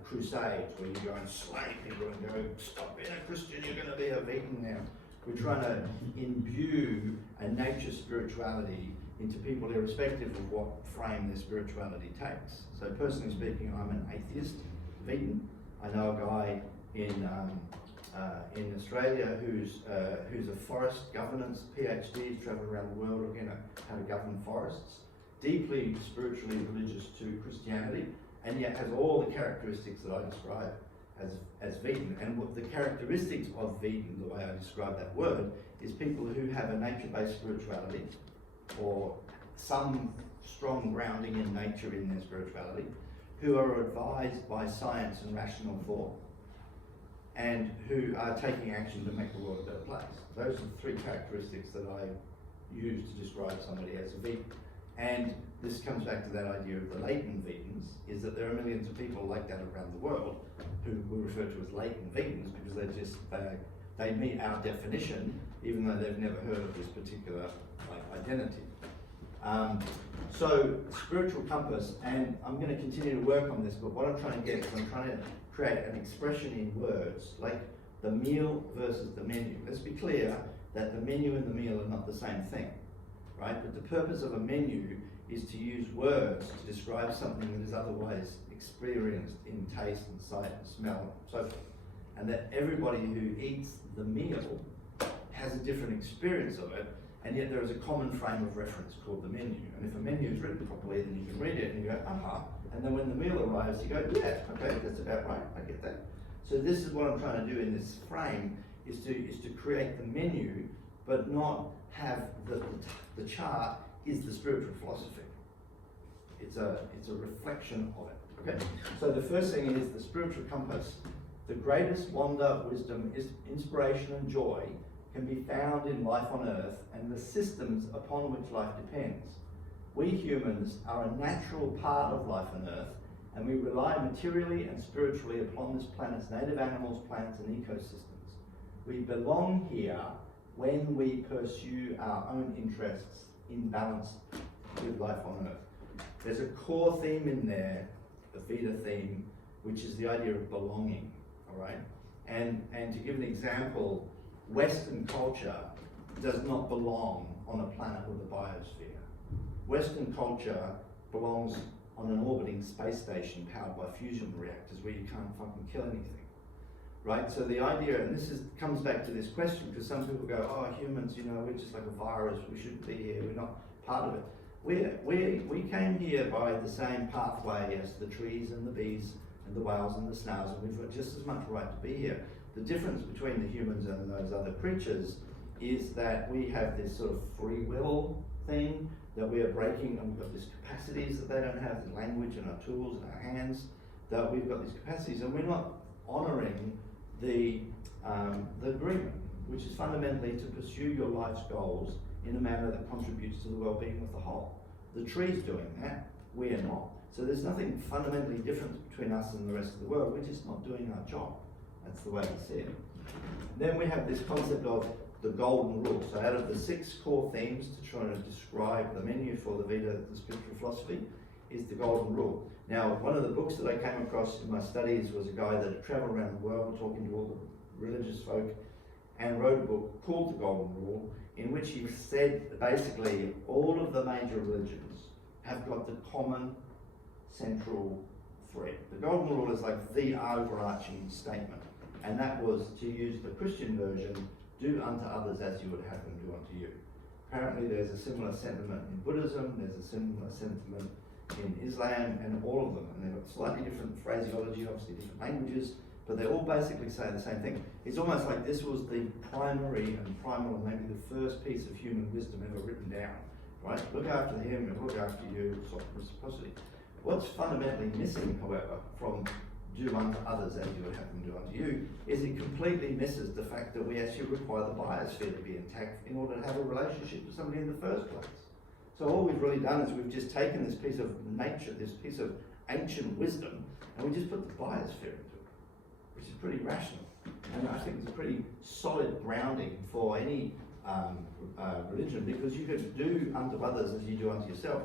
Crusades where you go and slay people and go, stop being a Christian, you're going to be a vegan now. We're trying to imbue a nature spirituality into people irrespective of what frame their spirituality takes. So personally speaking, I'm an atheist, vegan. I know a guy in Australia who's a forest governance PhD. He's travelled around the world looking at how to govern forests. Deeply spiritually religious to Christianity, and yet has all the characteristics that I describe as vegan. And what the characteristics of vegan, the way I describe that word, is people who have a nature-based spirituality or some strong grounding in nature in their spirituality, who are advised by science and rational thought, and who are taking action to make the world a better place. Those are the three characteristics that I use to describe somebody as a vegan. And this comes back to that idea of the latent vegans, is that there are millions of people like that around the world who we refer to as latent vegans because they meet our definition, even though they've never heard of this particular identity. So spiritual compass, and I'm going to continue to work on this, but what I'm trying to get is I'm trying to create an expression in words, like the meal versus the menu. Let's be clear that the menu and the meal are not the same thing. Right? But the purpose of a menu is to use words to describe something that is otherwise experienced in taste and sight and smell and so forth. And that everybody who eats the meal has a different experience of it, and yet there is a common frame of reference called the menu. And if a menu is written properly, then you can read it and you go, aha. And then when the meal arrives, you go, yeah, okay, that's about right, I get that. So this is what I'm trying to do in this frame, is to create the menu, but not have the chart is the spiritual philosophy. It's a reflection of it. Okay. So the first thing is the spiritual compass. The greatest wonder, wisdom, inspiration, and joy can be found in life on earth and the systems upon which life depends. We humans are a natural part of life on earth, and we rely materially and spiritually upon this planet's native animals, plants, and ecosystems. We belong here when we pursue our own interests in balance with life on earth. There's a core theme in there, the Vita theme, which is the idea of belonging, all right? And to give an example, Western culture does not belong on a planet with a biosphere. Western culture belongs on an orbiting space station powered by fusion reactors where you can't fucking kill anything. Right, so the idea, and this comes back to this question, because some people go, oh, humans, we're just like a virus, we shouldn't be here, we're not part of it. We came here by the same pathway as the trees and the bees and the whales and the snails, and we've got just as much right to be here. The difference between the humans and those other creatures is that we have this sort of free will thing that we are breaking, and we've got these capacities that they don't have, the language and our tools and our hands, that we've got these capacities, and we're not honouring the agreement, which is fundamentally to pursue your life's goals in a manner that contributes to the well-being of the whole. The tree's doing that, we are not. So there's nothing fundamentally different between us and the rest of the world, we're just not doing our job. That's the way I see it. Then we have this concept of the golden rule. So out of the 6 core themes to try to describe the menu for the Vita, the spiritual philosophy, is the golden rule. Now, one of the books that I came across in my studies was a guy that had travelled around the world talking to all the religious folk and wrote a book called The Golden Rule, in which he said basically all of the major religions have got the common central thread. The Golden Rule is like the overarching statement, and that was, to use the Christian version, do unto others as you would have them do unto you. Apparently there's a similar sentiment in Buddhism, there's a similar sentiment in Islam, and all of them, and they've got slightly different phraseology, obviously different languages, but they all basically say the same thing. It's almost like this was the primary and primal, maybe the first piece of human wisdom ever written down, right? Look after him and look after you, sort of reciprocity. What's fundamentally missing, however, from do unto others as you would have them do unto you, is it completely misses the fact that we actually require the biosphere to be intact in order to have a relationship with somebody in the first place. So all we've really done is we've just taken this piece of nature, this piece of ancient wisdom, and we just put the biosphere into it, which is pretty rational. And I think it's a pretty solid grounding for any religion, because you can do unto others as you do unto yourself.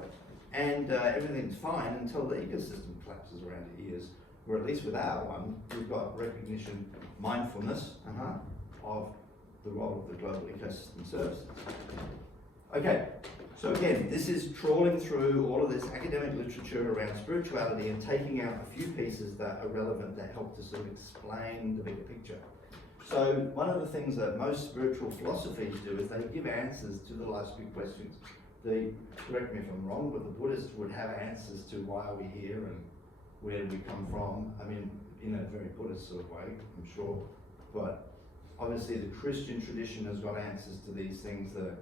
And everything's fine until the ecosystem collapses around your ears, or at least with our one, we've got recognition, mindfulness of the role of the global ecosystem services. Okay, so again, this is trawling through all of this academic literature around spirituality and taking out a few pieces that are relevant that help to sort of explain the bigger picture. So one of the things that most spiritual philosophies do is they give answers to the life's big questions. Correct me if I'm wrong, but the Buddhists would have answers to why are we here and where do we come from. I mean, in a very Buddhist sort of way, I'm sure. But obviously the Christian tradition has got answers to these things that,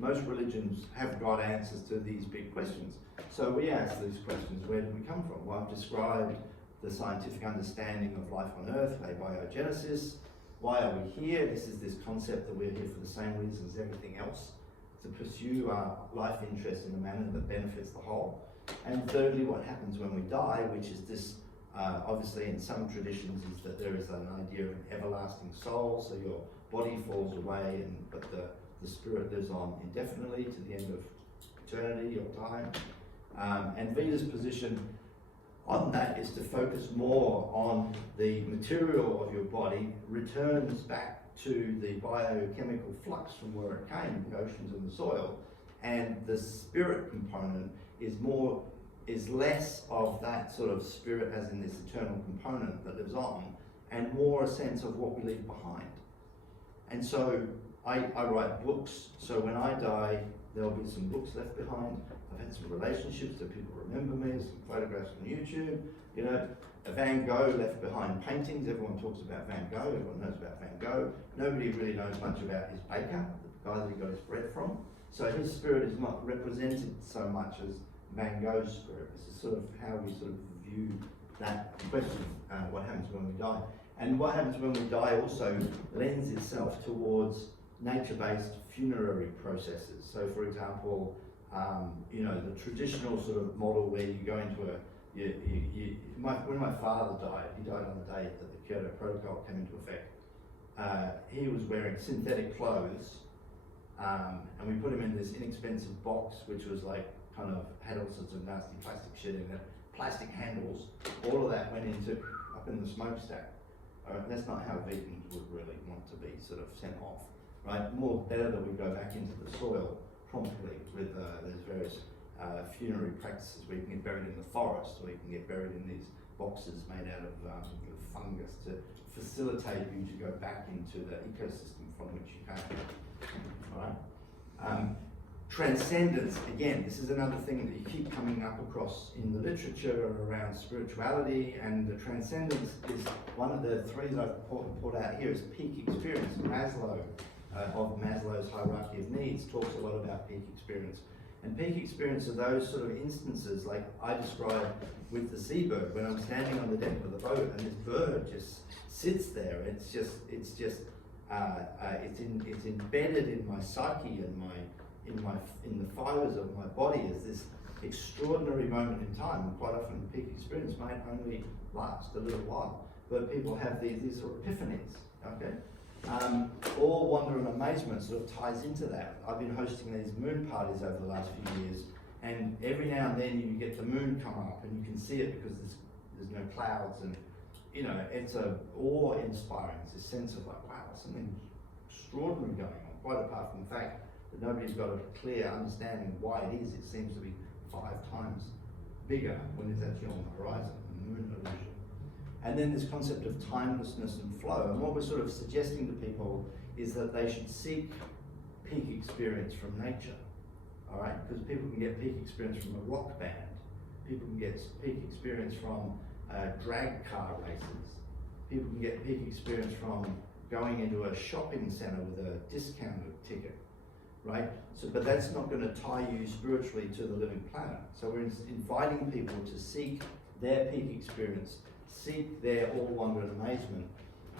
most religions have got answers to these big questions. So we ask these questions, where did we come from? Well, I've described the scientific understanding of life on Earth, abiogenesis. Why are we here? This is this concept that we're here for the same reasons as everything else, to pursue our life interest in a manner that benefits the whole. And thirdly, what happens when we die, which is this, obviously in some traditions, is that there is an idea of an everlasting soul, so your body falls away, but the spirit lives on indefinitely to the end of eternity or time. And Vita's position on that is to focus more on the material of your body, returns back to the biochemical flux from where it came, the oceans and the soil, and the spirit component is less of that sort of spirit as in this eternal component that lives on, and more a sense of what we leave behind. And so I write books, so when I die, there'll be some books left behind. I've had some relationships that people remember me, some photographs on YouTube. Van Gogh left behind paintings. Everyone talks about Van Gogh, everyone knows about Van Gogh. Nobody really knows much about his baker, the guy that he got his bread from. So his spirit is not represented so much as Van Gogh's spirit. This is sort of how we sort of view that question, what happens when we die. And what happens when we die also lends itself towards nature-based funerary processes. So for example, the traditional sort of model where you go into when my father died, he died on the day that the Kyoto Protocol came into effect. He was wearing synthetic clothes, and we put him in this inexpensive box, which was like had all sorts of nasty plastic shit in it, plastic handles. All of that went into up in the smokestack. That's not how vegans would really want to be sort of sent off, right? Better that we go back into the soil promptly with there's various funerary practices where you can get buried in the forest, or you can get buried in these boxes made out of fungus to facilitate you to go back into the ecosystem from which you came. All right. Transcendence, again, this is another thing that you keep coming up across in the literature around spirituality, and the transcendence is one of the three that I've put out here is peak experience. Maslow, of Maslow's hierarchy of needs, talks a lot about peak experience. And peak experience are those sort of instances like I described with the seabird, when I'm standing on the deck of the boat and this bird just sits there. It's embedded in my psyche and in the fibers of my body as this extraordinary moment in time. And quite often the peak experience might only last a little while, but people have these sort of epiphanies. Okay. All wonder and amazement sort of ties into that. I've been hosting these moon parties over the last few years, and every now and then you get the moon come up and you can see it because there's no clouds, and it's awe-inspiring. It's a sense of like, wow, something extraordinary going on, quite apart from the fact that nobody's got a clear understanding of why it is. It seems to be 5 times bigger when it's actually on the horizon, the moon illusion. And then this concept of timelessness and flow. And what we're sort of suggesting to people is that they should seek peak experience from nature, all right? Because people can get peak experience from a rock band. People can get peak experience from drag car races. People can get peak experience from going into a shopping center with a discounted ticket, right? But that's not going to tie you spiritually to the living planet. So we're inviting people to seek their peak experience, seek their awe, wonder and amazement,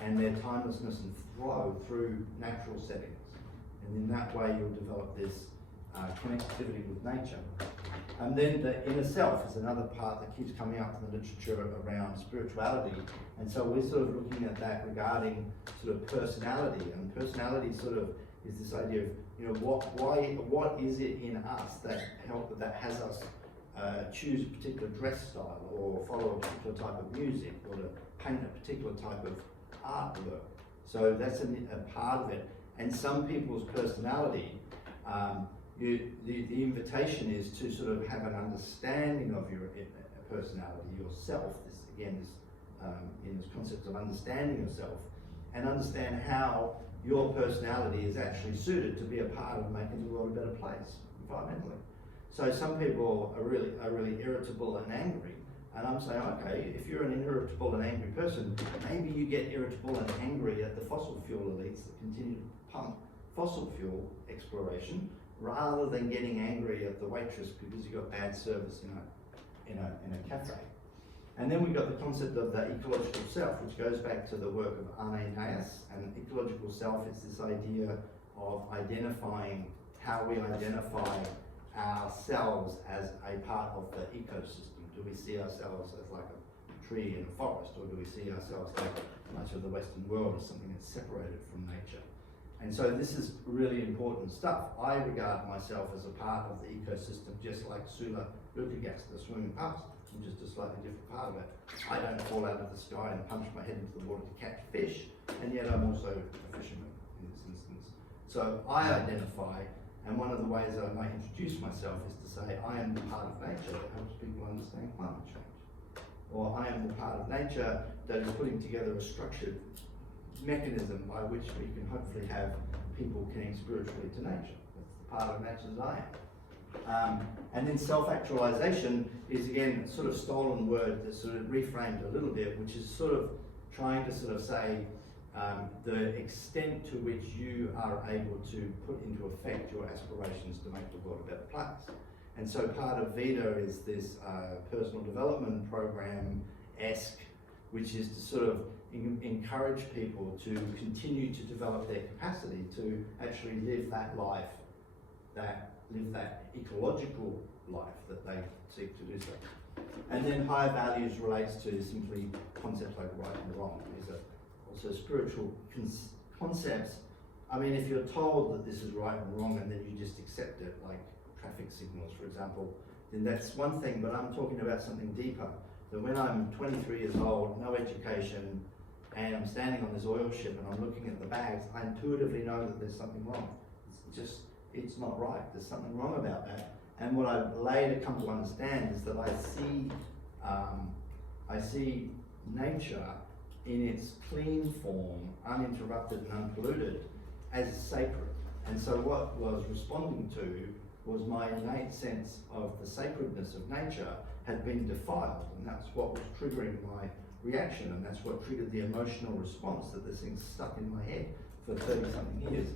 and their timelessness and flow through natural settings. And in that way you'll develop this connectivity with nature. And then the inner self is another part that keeps coming up in the literature around spirituality. And so we're sort of looking at that regarding sort of personality. And personality sort of is this idea of, you know, what is it in us that has us choose a particular dress style, or follow a particular type of music, or to paint a particular type of artwork. So that's a part of it. And some people's personality, the invitation is to sort of have an understanding of your personality, yourself. This again is in this concept of understanding yourself, and understand how your personality is actually suited to be a part of making the world a better place environmentally. So some people are really irritable and angry, and I'm saying, okay, if you're an irritable and angry person, maybe you get irritable and angry at the fossil fuel elites that continue to pump fossil fuel exploration, rather than getting angry at the waitress because you got bad service in a cafe. And then we've got the concept of the ecological self, which goes back to the work of Arne Naas. And ecological self is this idea of identifying how we identify ourselves as a part of the ecosystem. Do we see ourselves as like a tree in a forest, or do we see ourselves like much of the Western world as something that's separated from nature? And so this is really important stuff. I regard myself as a part of the ecosystem, just like Sula Lukagast, the swimming past. I'm just a slightly different part of it. I don't fall out of the sky and punch my head into the water to catch fish, and yet I'm also a fisherman in this instance. So I identify, and one of the ways that I might introduce myself is to say, I am the part of nature that helps people understand climate change. Or I am the part of nature that is putting together a structured mechanism by which we can hopefully have people connect spiritually to nature. That's the part of nature that I am. And then self-actualization is again a sort of stolen word that's sort of reframed a little bit, which is sort of trying to sort of say the extent to which you are able to put into effect your aspirations to make the world a better place. And so part of Vita is this personal development program-esque, which is to sort of encourage people to continue to develop their capacity to actually live that life, live that ecological life that they seek to do so. And then higher values relates to simply concepts like right and wrong. These are also spiritual concepts. I mean, if you're told that this is right and wrong and then you just accept it, like traffic signals, for example, then that's one thing, but I'm talking about something deeper. That when I'm 23 years old, no education, and I'm standing on this oil ship and I'm looking at the bags, I intuitively know that there's something wrong. It's not right. There's something wrong about that. And what I later come to understand is that I see nature in its clean form, uninterrupted and unpolluted, as sacred. And so what I was responding to was my innate sense of the sacredness of nature had been defiled, and that's what was triggering my reaction, and that's what triggered the emotional response that this thing stuck in my head for 30-something years.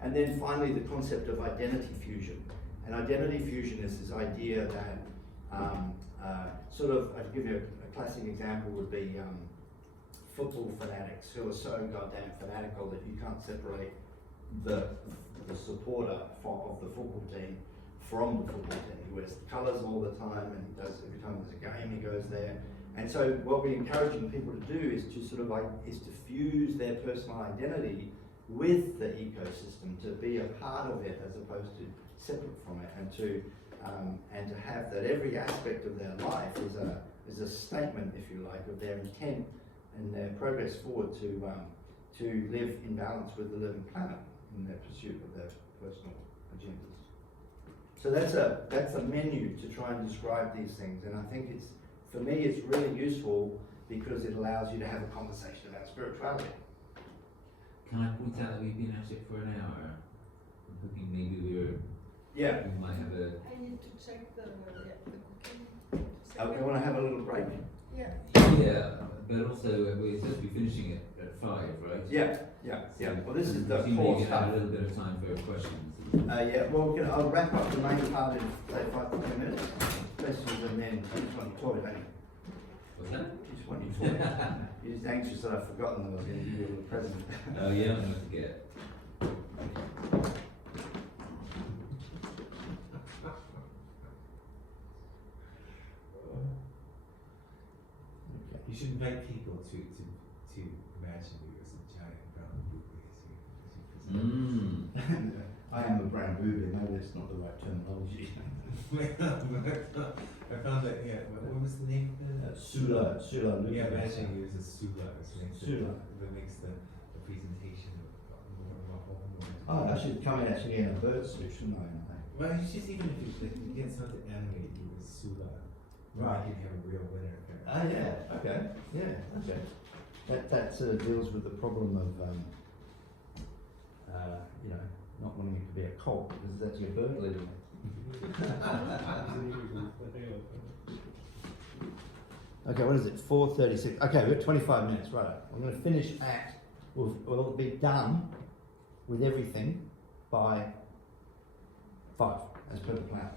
And then finally, the concept of identity fusion. And identity fusion is this idea that I'd give you a classic example would be football fanatics who are so goddamn fanatical that you can't separate the supporter of the football team from the football team. He wears the colours all the time, and he does every time there's a game he goes there. And so what we're encouraging people to do is to fuse their personal identity with the ecosystem, to be a part of it as opposed to separate from it, and to have that every aspect of their life is a statement, if you like, of their intent and their progress forward to live in balance with the living planet in their pursuit of their personal agendas. So that's a menu to try and describe these things, and I think for me it's really useful because it allows you to have a conversation about spirituality. Can I point out that we've been at it for an hour? I'm hoping maybe we might have a... I need to check the cooking. We want to have a little break. Yeah. Yeah, but also we're supposed to be finishing it at 5, right? Yeah. Well, this is the presumably core you can have stuff. a little bit of time for questions. I'll wrap up the main part in say 5 to 10 minutes. Questions, and then you just want to talk, don't you? What's that? You just want you to talk. You're just anxious that I've forgotten that I was going to give you a little present. Oh yeah, I'm going to forget. You should invite people to imagine you as a giant brown blueberry as you present. I am a brown booby, maybe that's not the right terminology. I found that, yeah, what was the name of it? Sula Yeah, imagining you as a Sula or something. Sula. That makes the presentation more of a whole more. Oh, I should come in actually in a bird suit, shouldn't I? Well, it's just even if you get someone to animate you as Sula, Right. you can have a real winner. Ah, yeah, okay, yeah, okay. That sort of deals with the problem of, you know, not wanting it to be a cult, because that's your bird living. Okay, what is it? 4:36. Okay, we've got 25 minutes, right? I'm going to finish at. We'll be done with everything by 5, as per the plan.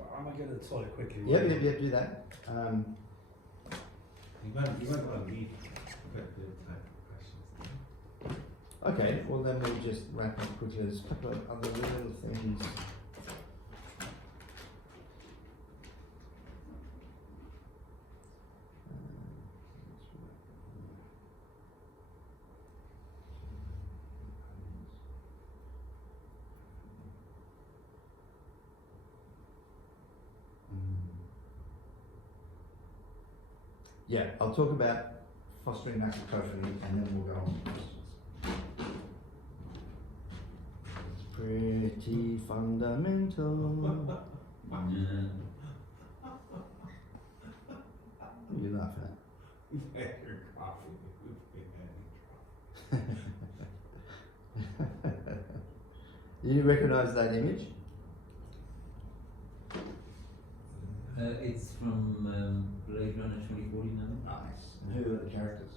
I might go to the toilet quickly. Yep, do that. You might want to leave quite a bit of time for questions. Okay, well then we'll just wrap up quickly. There's a couple of other little things. Yeah, I'll talk about fostering macrotrophy and then we'll go on to questions. It's pretty fundamental. What are you laughing at? Your coffee. You recognise that image? It's from Blade Runner 2049. Nice. And who are the characters?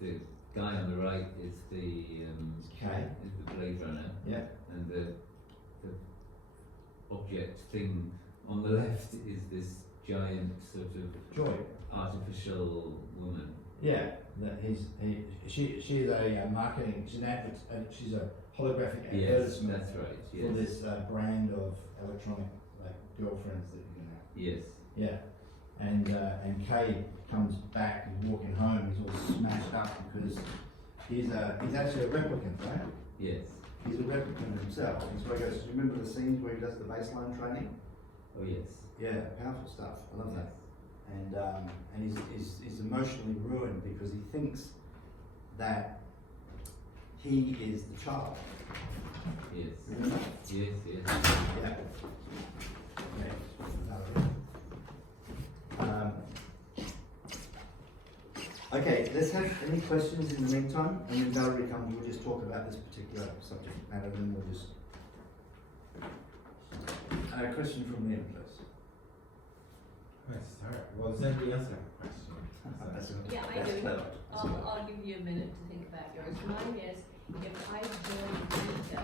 The guy on the right is the K. is the Blade Runner, Yeah. and the object thing on the left is this giant sort of Joy. artificial woman. Yeah. She's a marketing. She's a holographic Yes, advertisement that's right. for Yes. this brand of electronic girlfriends that you can have. Yes. Yeah, and Kay comes back, he's walking home, he's all smashed up because he's actually a replicant, right? Yes. He's a replicant himself. And so he goes, do you remember the scenes where he does the baseline training? Oh yes. Yeah, powerful stuff. I love that. And he's emotionally ruined because he thinks that he is the child. Yes. Remember? Yes. Yes. Yeah. Okay, let's have any questions in the meantime, and when Valerie comes, we'll just talk about this particular subject matter, and then we'll just. A question from Liam, please. Let's start. Well, does anybody else have a question? Yeah, I That's do. clever. I'll give you a minute to think about yours. Mine is, if I join Vita,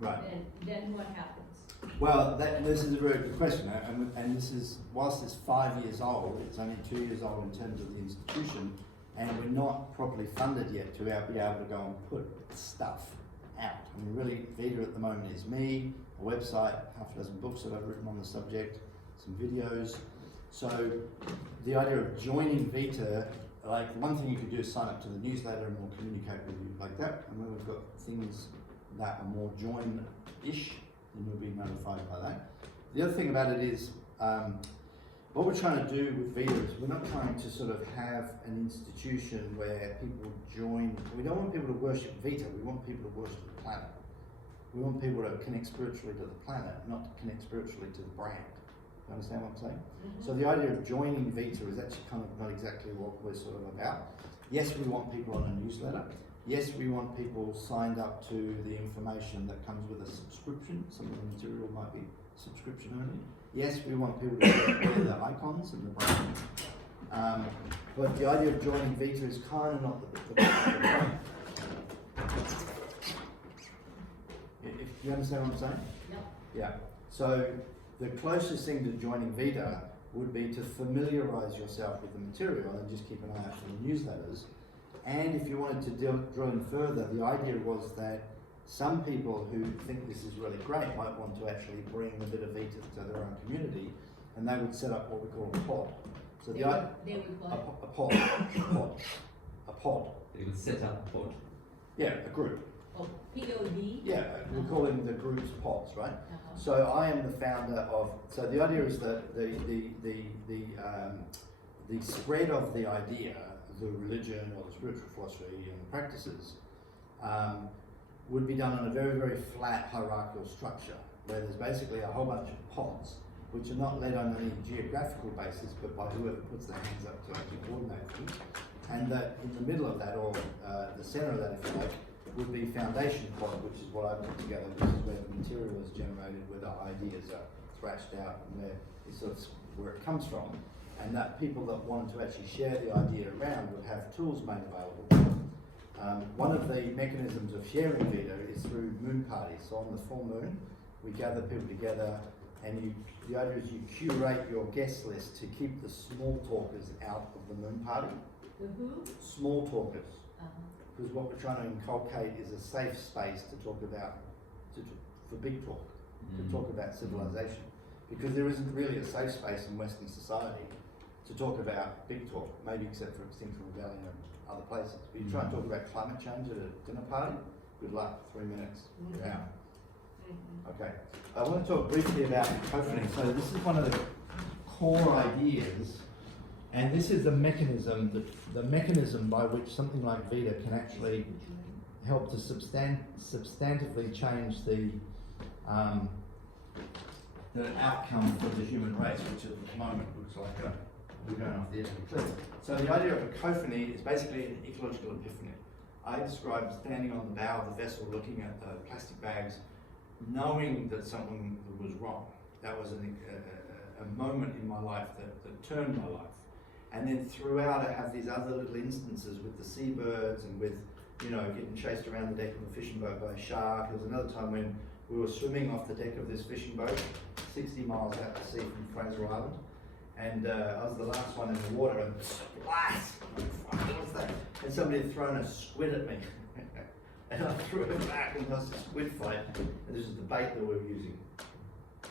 Right. then what happens? Well, this is a very good question, and this is, whilst it's 5 years old, it's only 2 years old in terms of the institution, and we're not properly funded yet to be able to go and put stuff out. I mean, really, Vita at the moment is me, a website, half a dozen books that I've written on the subject, some videos. So the idea of joining Vita, like one thing you could do is sign up to the newsletter and we'll communicate with you like that. And when we've got things that are more join-ish, then you'll be notified by that. The other thing about it is, what we're trying to do with Vita is we're not trying to sort of have an institution where people join. We don't want people to worship Vita, we want people to worship the planet. We want people to connect spiritually to the planet, not to connect spiritually to the brand. You understand what I'm saying? Mm-hmm. So the idea of joining Vita is actually kind of not exactly what we're sort of about. Yes, we want people on a newsletter. Yes, we want people signed up to the information that comes with a subscription. Some of the material might be subscription only. Yes, we want people to wear the icons and the brand. But the idea of joining Vita is kind of not the point. If you understand what I'm saying? Yep. Yeah. So the closest thing to joining Vita would be to familiarise yourself with the material and just keep an eye out for the newsletters. And if you wanted to drill in further, the idea was that some people who think this is really great might want to actually bring a bit of Vita to their own community. and they would set up what we call a pod. So They the would, they would what? a pod, a pod. They would set up a pod. Yeah, a group. Oh, POD? Yeah, we call them the group's pods, right? Uh-huh. So I am the founder of. So the idea is that the spread of the idea, the religion or the spiritual philosophy and practices, would be done on a very, very flat hierarchical structure, where there's basically a whole bunch of pods, which are not led on any geographical basis, but by whoever puts their hands up to actually coordinate things. And that in the middle of that, or the center of that, if you like, would be foundation pod, which is what I put together, which is where the material is generated, where the ideas are thrashed out, and where it comes from. And that people that wanted to actually share the idea around would have tools made available. One of the mechanisms of sharing Vita is through moon parties. So on the full moon, we gather people together, and the idea is you curate your guest list to keep the small talkers out of the moon party. The who? Small talkers. Uh-huh. Because what we're trying to inculcate is a safe space to talk about, for big talk, to talk about civilization. Because there isn't really a safe space in Western society to talk about big talk, maybe except for Extinction Rebellion and other places. But you try and talk about climate change at a dinner party, good luck, 3 minutes, you're out. Okay, I want to talk briefly about cacophony. So this is one of the core ideas, and this is the mechanism, the mechanism by which something like Vita can actually help to substantively change the outcome for the human race, which at the moment looks like we're going off the edge of the cliff. So the idea of a cacophony is basically an ecological epiphany. I describe standing on the bow of the vessel, looking at the plastic bags, knowing that something was wrong. That was a moment in my life that turned my life. And then throughout I have these other little instances with the seabirds and with, getting chased around the deck of a fishing boat by a shark. There was another time when we were swimming off the deck of this fishing boat, 60 miles out to sea from Fraser Island. And I was the last one in the water, and splat! What was that? And somebody had thrown a squid at me. And I threw it back, and there was a squid fight. And this is the bait that we were using.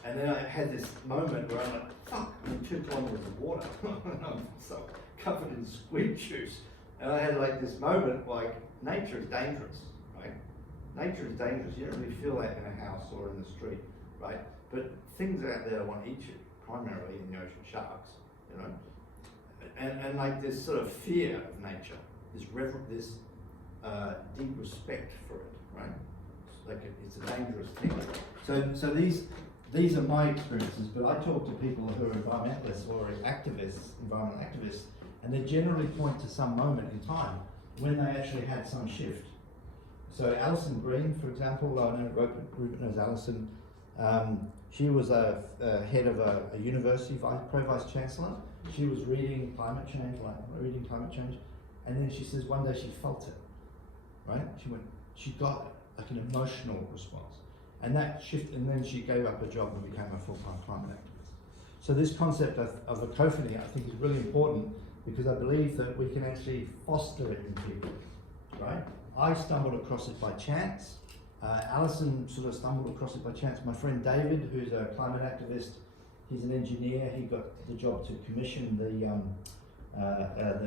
And then I had this moment where I'm like, fuck, I'm in 2 kilometers of water. And I'm so covered in squid juice. And I had like this moment, like, nature is dangerous, right? Nature is dangerous. You don't really feel that in a house or in the street, right? But things out there want to eat you, primarily in the ocean, sharks, And like this sort of fear of nature, this deep respect for it, right? Like it's a dangerous thing. So these are my experiences, but I talk to people who are environmentalists or environmental activists, and they generally point to some moment in time when they actually had some shift. So Alison Green, for example, I know Rupert knows Alison. She was a head of a university, pro-vice chancellor. She was reading climate change, and then she says one day she felt it, right? She got it, like an emotional response. And that shift, and then she gave up her job and became a full-time climate activist. So this concept of a cacophony, I think, is really important because I believe that we can actually foster it in people, right? I stumbled across it by chance. Alison sort of stumbled across it by chance. My friend David, who's a climate activist, he's an engineer. He got the job to commission the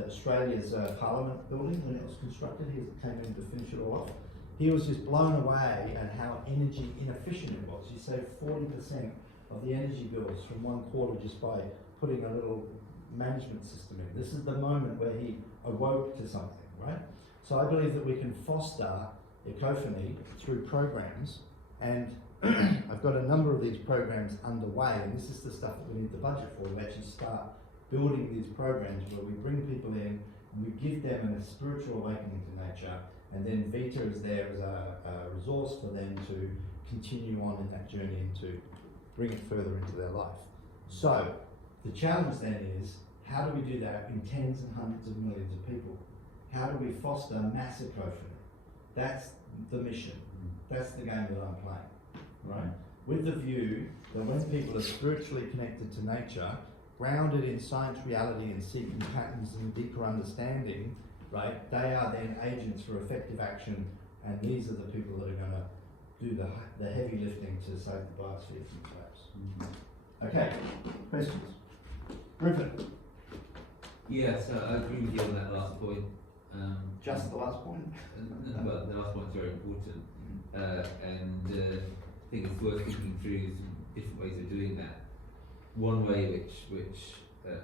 Australia's Parliament building when it was constructed. He came in to finish it all off. He was just blown away at how energy inefficient it was. You save 40% of the energy bills from 1 quarter just by putting a little management system in. This is the moment where he awoke to something, right? So I believe that we can foster cacophony through programs, and I've got a number of these programs underway, and this is the stuff that we need the budget for, to actually start building these programs where we bring people in and we give them a spiritual awakening to nature, and then Vita is there as a resource for them to continue on in that journey and to bring it further into their life. So the challenge then is, how do we do that in tens and hundreds of millions of people? How do we foster mass cacophony? That's the mission. That's the game that I'm playing, right? With the view that when people are spiritually connected to nature, grounded in science reality and seeking patterns and deeper understanding, right, they are then agents for effective action, and these are the people that are going to do the heavy lifting to save the biosphere from collapse. Okay, Questions? Rupert, Yeah, so I agree with you on that last point. just the last point? Well, the last point's very important, and I think it's worth thinking through some different ways of doing that. One way which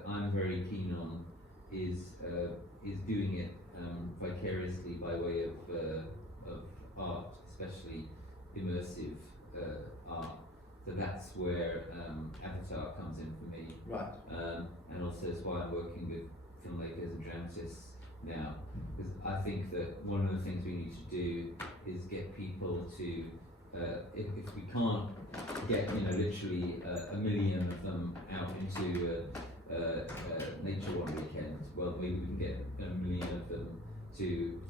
I'm very keen on is doing it vicariously by way of art, especially immersive art. So that's where Avatar comes in for me. Right. And also it's why I'm working with filmmakers and dramatists now, because I think that one of the things we need to do is get people to, if we can't get literally a million of them out into nature one weekend, well maybe we can get a million of them to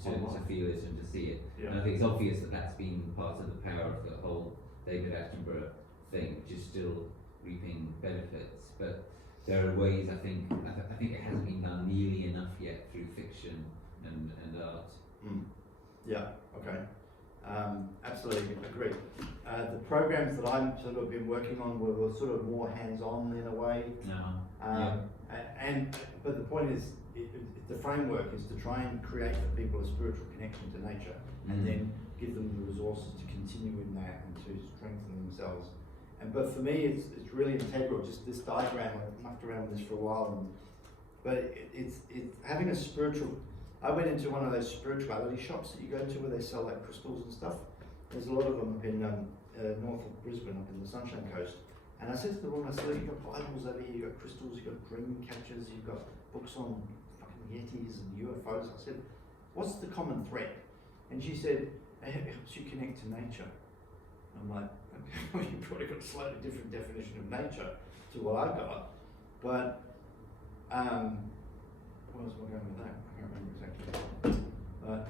feel it and to see it. Yeah. And I think it's obvious that that's been part of the power of the whole David Attenborough thing, which is still reaping benefits. But there are ways I think it hasn't been done nearly enough yet through fiction and art. Yeah, okay. Absolutely agree. The programs that I'm sort of been working on were sort of more hands-on in a way. But the point is, the framework is to try and create for people a spiritual connection to nature, and then give them the resources to continue in that and to strengthen themselves. But for me, it's really integral. Just this diagram, I've mucked around with this for a while, but it's having a spiritual. I went into one of those spirituality shops that you go to where they sell like crystals and stuff. There's a lot of them up in north of Brisbane, up in the Sunshine Coast. And I said to the woman, I said, "Look, you've got Bibles over here, you've got crystals, you've got dream catchers, you've got books on fucking Yetis and UFOs." I said, "What's the common thread?" And she said, "It helps you connect to nature." I'm like, okay, well, you've probably got a slightly different definition of nature to what I've got. But, where was I going with that? I can't remember exactly. But,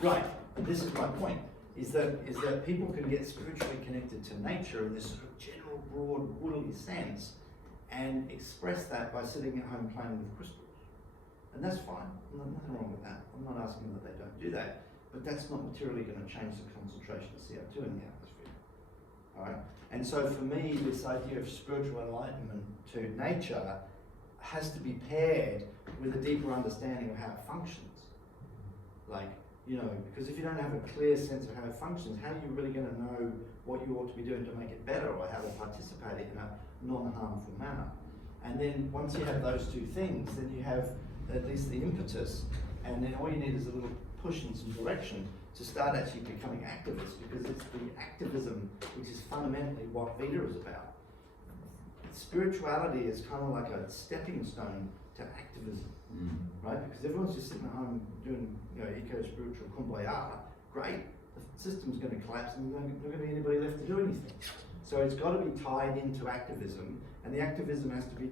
right, this is my point, is that people can get spiritually connected to nature in this sort of general, broad, woolly sense, and express that by sitting at home playing with crystals. And that's fine, there's nothing wrong with that. I'm not asking that they don't do that, but that's not materially going to change the concentration of CO2 in the atmosphere. All right? And so for me, this idea of spiritual enlightenment to nature has to be paired with a deeper understanding of how it functions. Like, because if you don't have a clear sense of how it functions, how are you really going to know what you ought to be doing to make it better, or how to participate in a non-harmful manner? And then once you have those two things, then you have at least the impetus, and then all you need is a little push in some direction to start actually becoming activists, because it's the activism which is fundamentally what Vita is about. Spirituality is kind of like a stepping stone to activism, right? Because everyone's just sitting at home doing, eco-spiritual kumbaya. Great, the system's going to collapse and there's not going to be anybody left to do anything. So it's got to be tied into activism, and the activism has to be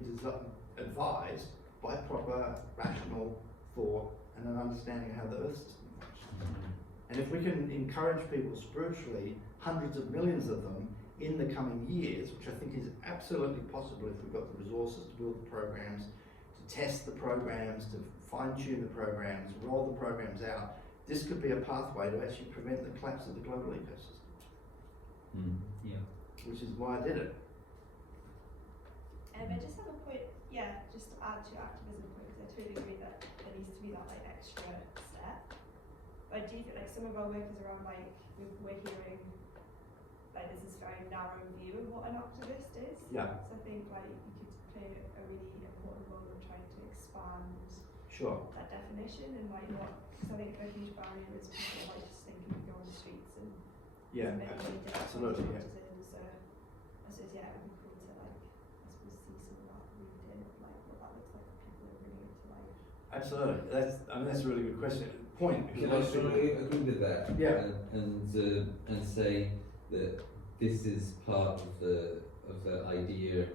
advised by proper rational thought and an understanding of how the earth system functions. And if we can encourage people spiritually, hundreds of millions of them, in the coming years, which I think is absolutely possible if we've got the resources to build the programs, to test the programs, to fine-tune the programs, roll the programs out, this could be a pathway to actually prevent the collapse of the global ecosystem. Yeah. Which is why I did it. I just have a point, just to add to your activism point, because I totally agree that there needs to be that extra step. But I do think some of our work is around we're hearing there's this very narrow view of what an activist is. Yeah. So I think you could play a really important role in trying to expand that definition, and not, because I think a huge barrier is people just thinking you go on the streets and absolutely, yeah. So I suppose it would be cool to see some of that moved in, what that looks like for people who are bringing it to life. Absolutely. That's a really good point. Can I strongly agree with that? Yeah. And say that this is part of the idea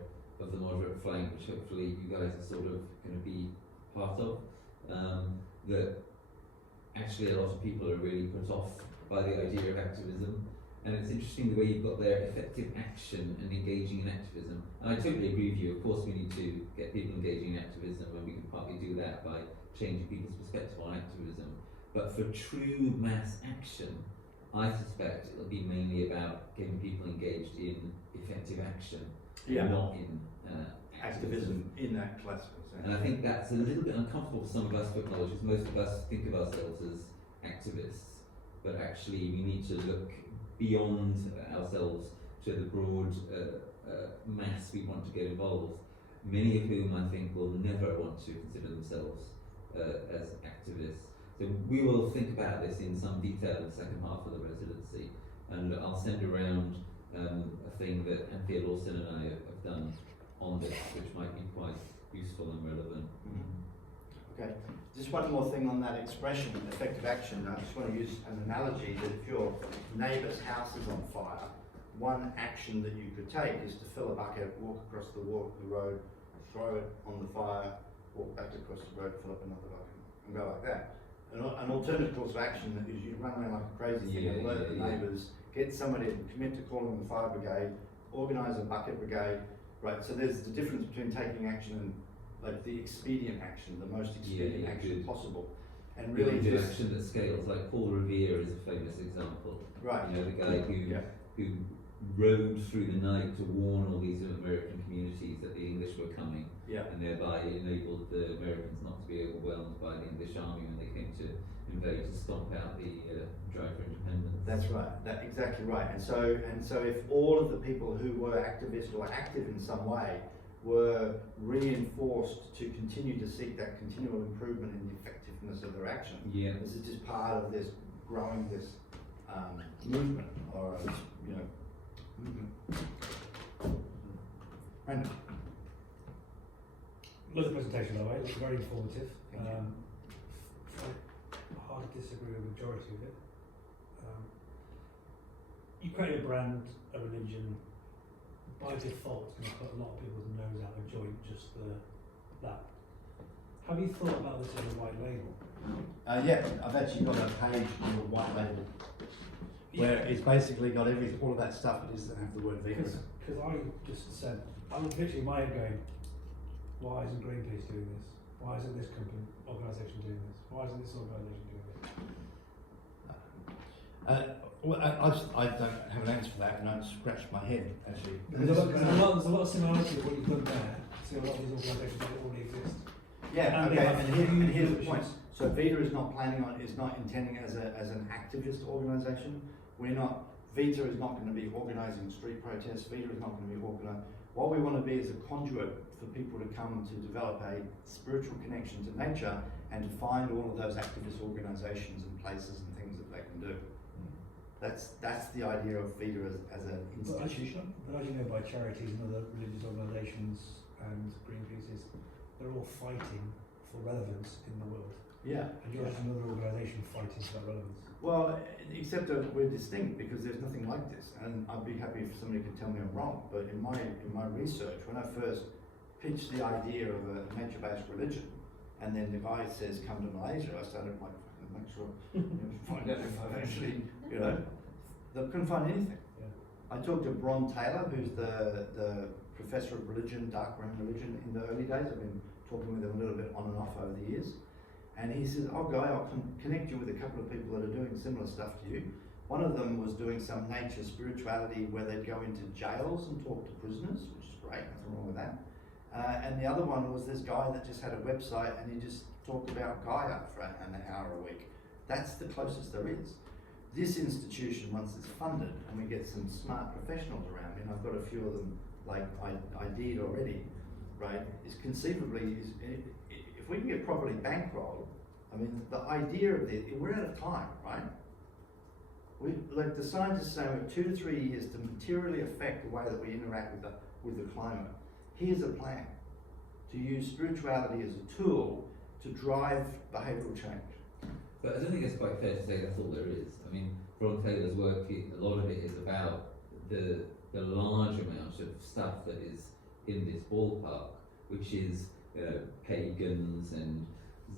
of the moderate flank, which hopefully you guys are sort of going to be part of. That actually a lot of people are really put off by the idea of activism, and it's interesting the way you've got there effective action and engaging in activism. And I totally agree with you. Of course, we need to get people engaging in activism, and we can partly do that by changing people's perspective on activism. But for true mass action, I suspect it'll be mainly about getting people engaged in effective action. Yeah. not in Activism in that classical sense. And I think that's a little bit uncomfortable for some of us to acknowledge, because most of us think of ourselves as activists, but actually we need to look beyond ourselves to the broad mass we want to get involved, many of whom I think will never want to consider themselves as activists. So we will think about this in some detail in the second half of the residency, and I'll send around a thing that Anthea Lawson and I have done on this, which might be quite useful and relevant. Okay, just one more thing on that expression, effective action. I just want to use an analogy that if your neighbour's house is on fire, one action that you could take is to fill a bucket, walk across the road, throw it on the fire, walk back across the road, fill up another bucket, and go like that. An alternative course of action is you run around like a crazy thing, alert the neighbours, get somebody to commit to calling the fire brigade, organise a bucket brigade, right? So there's the difference between taking action and like the expedient action, the most expedient action possible. And really do just action that scales, like Paul Revere is a famous example. right. You know, the guy who rode through the night to warn all these American communities that the English were coming, Yeah. and thereby enabled the Americans not to be overwhelmed by the English army when they came to invade, to stomp out the drive for independence. That's right. That's exactly right. And so if all of the people who were activists or active in some way were reinforced to continue to seek that continual improvement in the effectiveness of their action, this is just part of this growing this movement or movement. Brandon. Love the presentation, by the way. It looks very informative. Thank you. Hard to disagree with the majority of it. You create a brand, a religion. By default, it's going to put a lot of people's nose out of joint. Just that. Have you thought about this as a white label? Yeah, I've actually got a page called White Label, where it's basically got all of that stuff. It doesn't have the word Vita. Because I just said, I was literally in my head going, why isn't Greenpeace doing this? Why isn't this organisation doing this? Why isn't this organisation doing this? Well, I don't have an answer for that, and I scratched my head actually. There's a lot of similarity with what you've done there. See a lot of these organisations that already exist. Yeah, And okay, they have and here's the huge point. issues. So Vita is not intending as an activist organisation. Vita is not going to be organising street protests. Vita is not going to be organising. What we want to be is a conduit for people to come to develop a spiritual connection to nature and to find all of those activist organisations and places and things that they can do. That's the idea of Vita as an institution. But as you know, by charities and other religious organisations and Greenpeace, they're all fighting for relevance in the world. Yeah. And you're just another organisation fighting for that relevance. Well, except that we're distinct because there's nothing like this, and I'd be happy if somebody could tell me I'm wrong. But in my research, when I first pitched the idea of a nature-based religion, and then the guy says come to Malaysia, I started like make sure find out if I've actually they couldn't find anything. Yeah. I talked to Bron Taylor, who's the professor of religion, dark room religion in the early days. I've been talking with him a little bit on and off over the years. And he says, oh Guy, I'll connect you with a couple of people that are doing similar stuff to you. One of them was doing some nature spirituality where they'd go into jails and talk to prisoners, which is great, nothing wrong with that. And the other one was this guy that just had a website and he just talked about Gaia for an hour a week. That's the closest there is. This institution, once it's funded and we get some smart professionals around me, and I've got a few of them like I did already, right, is conceivably, if we can get properly bankrolled, I mean, the idea of this, we're out of time, right? Like the scientists say, we have 2 to 3 years to materially affect the way that we interact with the climate. Here's a plan to use spirituality as a tool to drive behavioural change. But I don't think it's quite fair to say that's all there is. I mean, Bron Taylor's work, a lot of it is about the large amount of stuff that is in this ballpark, which is pagans and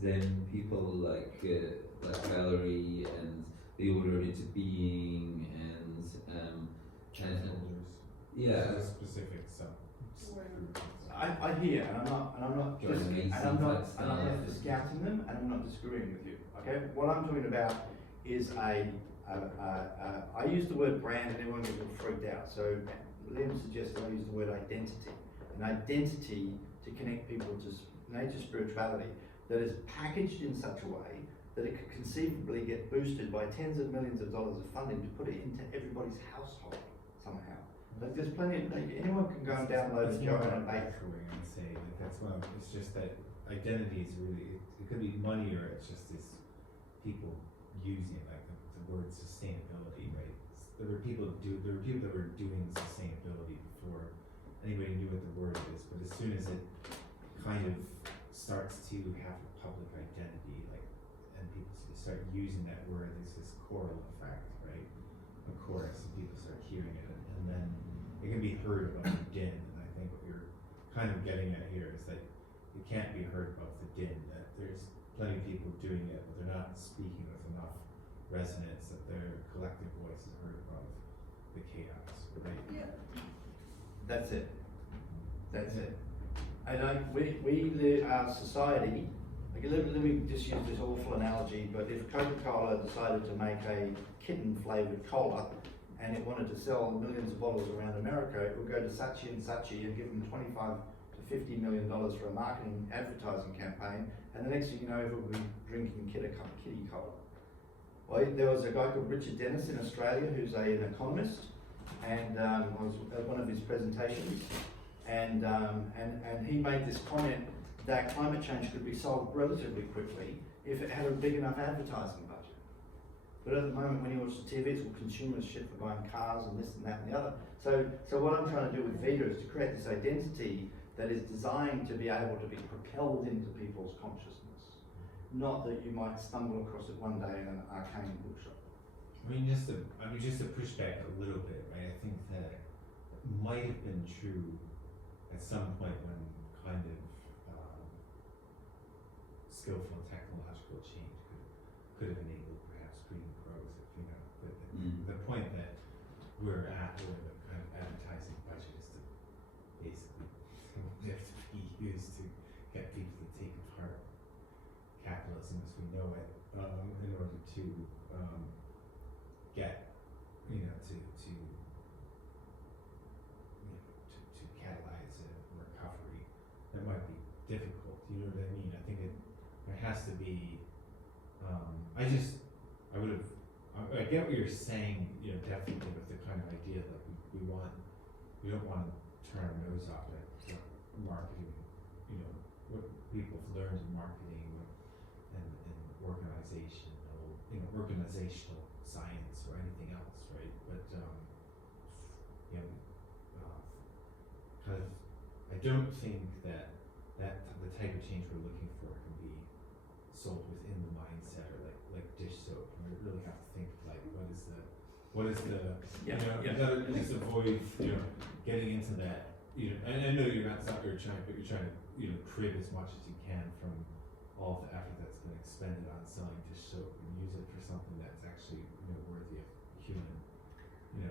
Zen people like Valerie and the Order of Into Being and yeah, specific stuff. I hear, and I'm not discounting them, and I'm not disagreeing with you. Okay, what I'm talking about is I use the word brand, and everyone gets all freaked out. So Liam suggested I use the word identity. An identity to connect people to nature spirituality that is packaged in such a way that it could conceivably get boosted by tens of millions of dollars of funding to put it into everybody's household somehow. Like there's plenty of, like, anyone can go and download It's and go more around and about make. echoing and say like that's one. It's just that identity is really it could be money or it's just this people using it like the word sustainability, right? There were people that were doing sustainability before anybody knew what the word is, but as soon as it kind of starts to have a public identity, like, and people start using that word, there's this choral effect, right? A chorus, and people start hearing it, and then it can be heard above the din. And I think what you're kind of getting at here is that it can't be heard above the din. That there's plenty of people doing it, but they're not speaking with enough resonance that their collective voice is heard above the chaos, right? Yeah. That's it. That's it. And we live, our society, like, let me just use this awful analogy, but if Coca-Cola decided to make a kitten flavoured cola and it wanted to sell millions of bottles around America, it would go to Saatchi and Saatchi and give them $25 to $50 million for a marketing advertising campaign, and the next thing you know, everyone will be drinking kitty cola. Well, there was a guy called Richard Dennis in Australia who's an economist, and I was at one of his presentations, and he made this comment that climate change could be solved relatively quickly if it had a big enough advertising budget. But at the moment, when you watch the TV, it's all consumers shit for buying cars and this and that and the other. So what I'm trying to do with Vita is to create this identity that is designed to be able to be propelled into people's consciousness. Not that you might stumble across it one day in an arcane bookshop. I mean, just to push back a little bit, right? I think that might have been true at some point when kind of skillful technological change could have enabled perhaps green growth, you know. But the point that we're at, where the kind of advertising budget is to basically have to be used to get people to take apart capitalism as we know it, in order to get, you know, to catalyze a recovery. That might be difficult. You know what I mean? I think there has to be. I get what you're saying. You know, definitely with the kind of idea that we don't want to turn our nose off at what marketing. You know, what people have learned in marketing and organizational science or anything else, right? But kind of, I don't think that the type of change we're looking for can be sold within the mindset or like dish soap. We really have to think like what is the you gotta just avoid getting into that. You know, and I know you're not you're trying to crib as much as you can from all the effort that's been expended on selling dish soap and use it for something that's actually worthy of human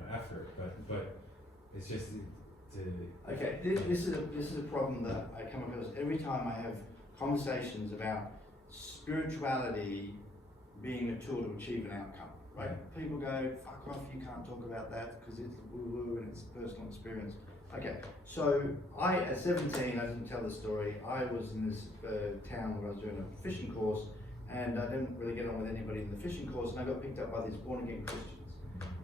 effort. But it's just to Okay, this is a problem that I come across every time I have conversations about spirituality being a tool to achieve an outcome, right? People go, fuck off, you can't talk about that because it's woo-woo and it's personal experience. Okay, so at 17, I didn't tell the story, I was in this town where I was doing a fishing course, and I didn't really get on with anybody in the fishing course, and I got picked up by these born-again Christians.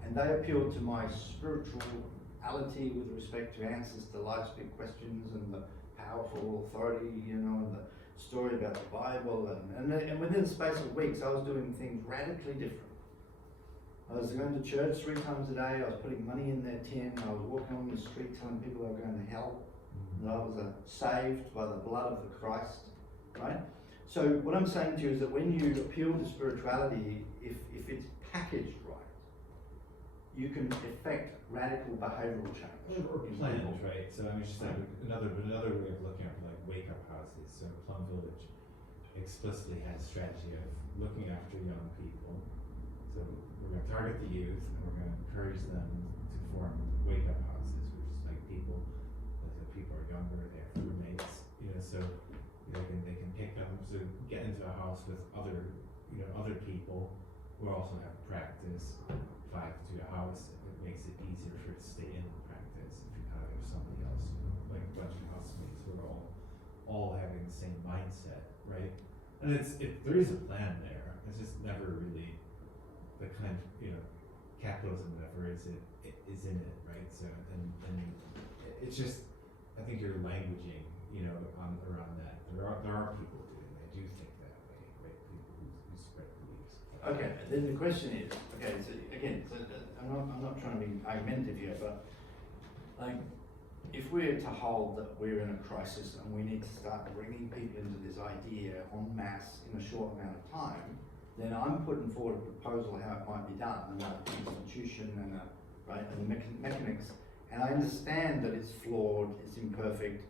And they appealed to my spirituality with respect to answers to life's big questions and the powerful authority, and the story about the Bible, and within the space of weeks, I was doing things radically different. I was going to church 3 times a day, I was putting money in their tin, I was walking on the street telling people they were going to hell, that I was saved by the blood of the Christ, right? So what I'm saying to you is that when you appeal to spirituality, if it's packaged right, you can effect radical behavioural change. Or planned, right? So I mean, just like another way of looking at like wake-up houses. So Plum Village explicitly has a strategy of looking after young people. So we're going to target the youth, and we're going to encourage them to form wake-up houses, which is like people are younger, they have roommates, so they can pick them, so get into a house with other people who also have practice, apply to a house. It makes it easier for it to stay in the practice. is if you're not with somebody else, you know, like a bunch of housemates who are all having the same mindset, right? And there is a plan there, it's just never really the kind of, you know, capitalism never is in it, right? So, and it's just, I think you're languaging, you know, around that. There are people doing, I do think that way, right? People who spread beliefs. Okay, and then the question is, okay, so again, I'm not trying to be argumentative here, but like, if we're to hold that we're in a crisis and we need to start bringing people into this idea en masse in a short amount of time, then I'm putting forward a proposal how it might be done, and the institution and the mechanics. And I understand that it's flawed, it's imperfect.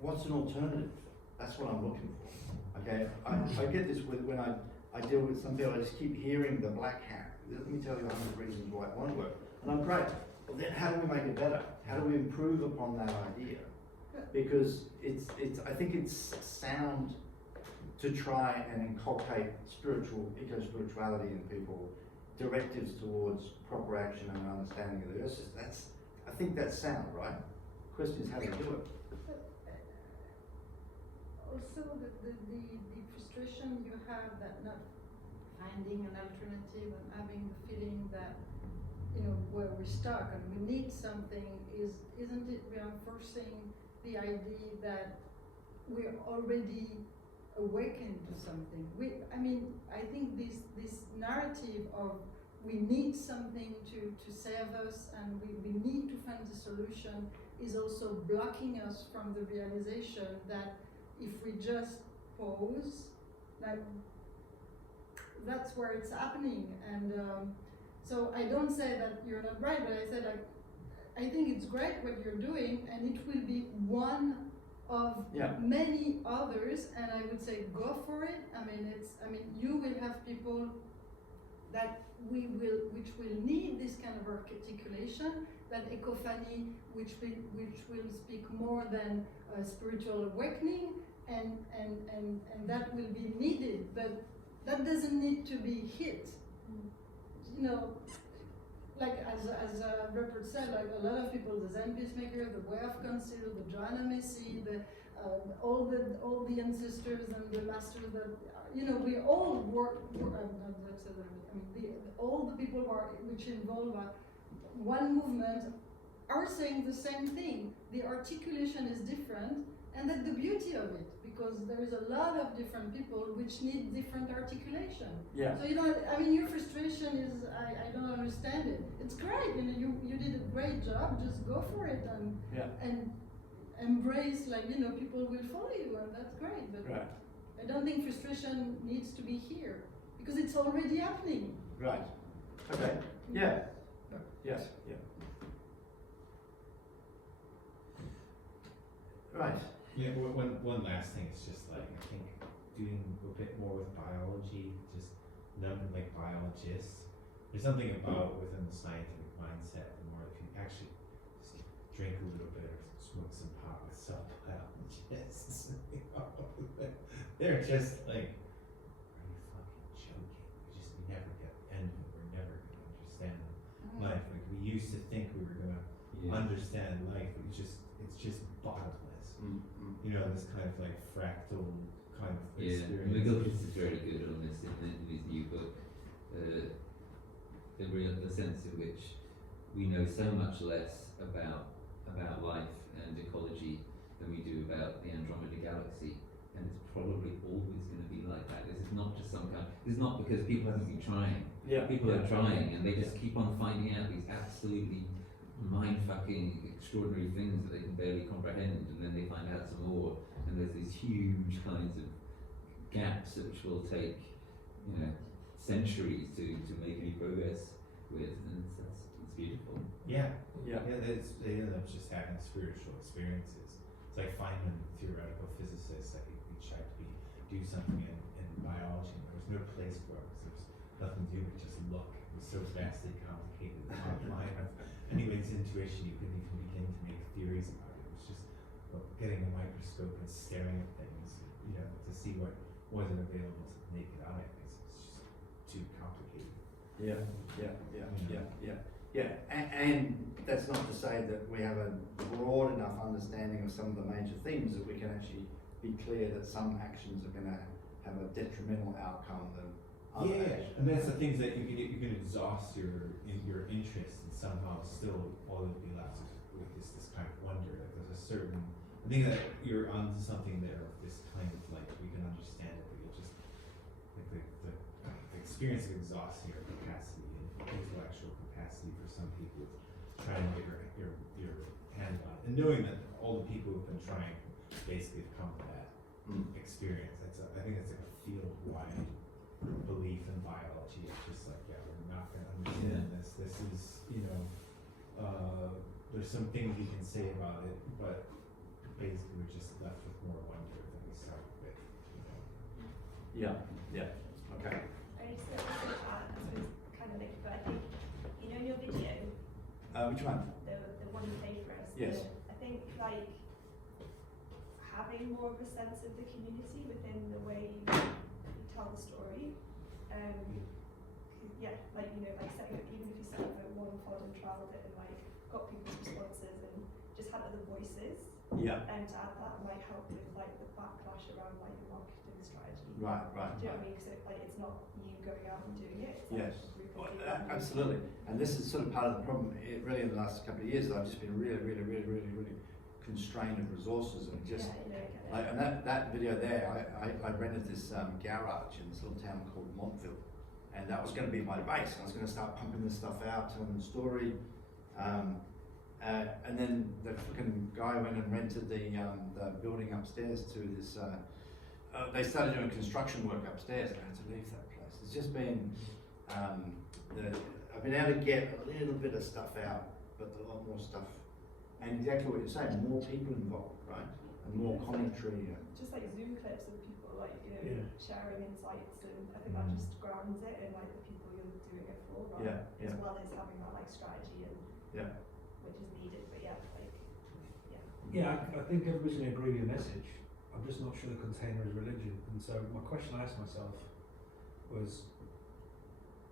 What's an alternative? That's what I'm looking for. Okay, I get this when I deal with some people. I just keep hearing the black hat. Let me tell you 100 reasons why it won't work. And I'm great. Well, then how do we make it better? How do we improve upon that idea? Because I think it's sound to try and inculcate eco-spirituality in people, directives towards proper action and understanding of the earth system. I think that's sound, right? The question is how do you do it? Also, the frustration you have that not finding an alternative and having the feeling that, you know, where we're stuck and we need something isn't it reinforcing the idea that we're already awakened to something? I think this narrative of we need something to save us and we need to find a solution is also blocking us from the realization that if we just pause, like, that's where it's happening. And so I don't say that you're not right, but I said, like, I think it's great what you're doing, and it will be one of many others, and I would say go for it. You will have people that which will need this kind of articulation, that ecophany, which will speak more than spiritual awakening, and that will be needed, but that doesn't need to be hit. You know, like as Rupert said, like a lot of people, the Zen peacemaker, the Way of Council, the Joanna Macy, all the ancestors and the masters that, you know, we all work all the people which involve one movement are saying the same thing. The articulation is different, and that's the beauty of it, because there is a lot of different people which need different articulation. Yeah. So, you know, your frustration is, I don't understand it. It's great, you know, you did a great job, just go for it and embrace, like, you know, people will follow you, and that's great. But I don't think frustration needs to be here, because it's already happening. Right. Okay. Yeah. Yes. Yeah. Right. Yeah, one last thing is just like, I think doing a bit more with biology, just like biologists. There's something about within the scientific mindset, the more if you actually just drink a little bit or smoke some pot with some biologists, you know, they're just like, are you fucking joking? We never get the end of it. We're never gonna understand life. Like we used to think we were gonna understand life, but it's just bottomless. You know, this kind of like fractal kind of experience. McGilchrist is very good on this in his new book. The sense in which we know so much less about life and ecology than we do about the Andromeda Galaxy, and it's probably always going to be like that. This is not just some kind. This is not because people haven't been trying. Yeah. People are trying, and they just keep on finding out these absolutely mind-fucking extraordinary things that they can barely comprehend, and then they find out some more, and there's these huge kinds of gaps which will take, you know, centuries to make any progress with, and it's beautiful. Yeah. Yeah. They end up just having spiritual experiences. It's like Feynman, theoretical physicist, that he tried to do something in biology, and there was no place for it, because there was nothing to do but just look. It was so vastly complicated, the top line of anyone's intuition, you couldn't even begin to make theories about it. It was just getting a microscope and staring at things, you know, to see what wasn't available to the naked eye. It's just too complicated. Yeah. Yeah, and that's not to say that we have a broad enough understanding of some of the major themes that we can actually be clear that some actions are going to have a detrimental outcome than other actions. and that's the things that you can exhaust your interest and somehow still always be left with this kind of wonder. Like there's a certain, I think that you're onto something there of this kind of like we can understand it, but you'll just like the experience of exhausting your capacity and intellectual capacity for some people trying to get your hand on it, and knowing that all the people who've been trying basically have come to that experience. I think that's like a field-wide belief in biology. It's just like, yeah, we're not going to understand this. This is, there's some things you can say about it, but basically we're just left with more wonder than we start with. Yeah, okay. I just suppose kind of like, but I think, in your video, Which one? the one you played for us, Yes. I think like having more of a sense of the community within the way you tell the story. Yeah, like like setting up, even if you set up a one pod and trialed it and like got people's responses and just had other voices. Yeah. And to add that might help with like the backlash around like the marketing strategy. Right. Do you know what I mean? Because it's not you going out and doing it. It's Yes. like a group of Well, people. absolutely. And this is sort of part of the problem. Really, in the last couple of years, I've just been really constrained of resources and just. Yeah, I get it. Like, and that video there, I rented this garage in this little town called Montville, and that was going to be my base. I was going to start pumping this stuff out, telling the story, and then the fucking guy went and rented the building upstairs to this. They started doing construction work upstairs, and I had to leave that place. It's just been, I've been able to get a little bit of stuff out, but a lot more stuff. And exactly what you're saying, more people involved, right? And more commentary. Just like Zoom clips of people like Yeah. sharing insights, and I think that just grounds it in like the people you're doing it for, right? Yeah. As well as having that like strategy and which is needed, but yeah, Yeah, I think everybody's going to agree with your message. I'm just not sure the container is religion. And so my question I asked myself was,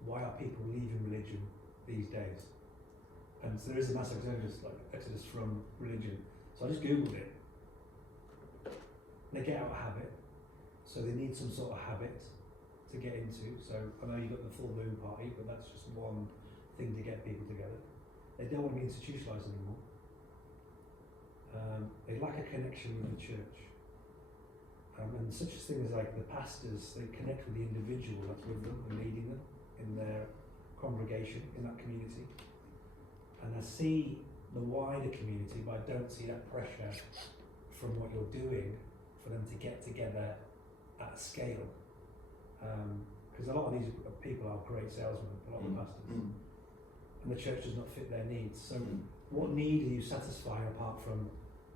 why are people leaving religion these days? And so there is a massive exodus from religion. So I just Googled it. They get out of habit, so they need some sort of habit to get into. So I know you've got the full moon party, but that's just one thing to get people together. They don't want to be institutionalised anymore. They lack a connection with the church. And such a thing as like the pastors, they connect with the individual that's with them and leading them in their congregation, in that community. And I see the wider community, but I don't see that pressure from what you're doing for them to get together at a scale. Because a lot of these people are great salesmen, a lot of pastors, and the church does not fit their needs. So what need are you satisfying apart from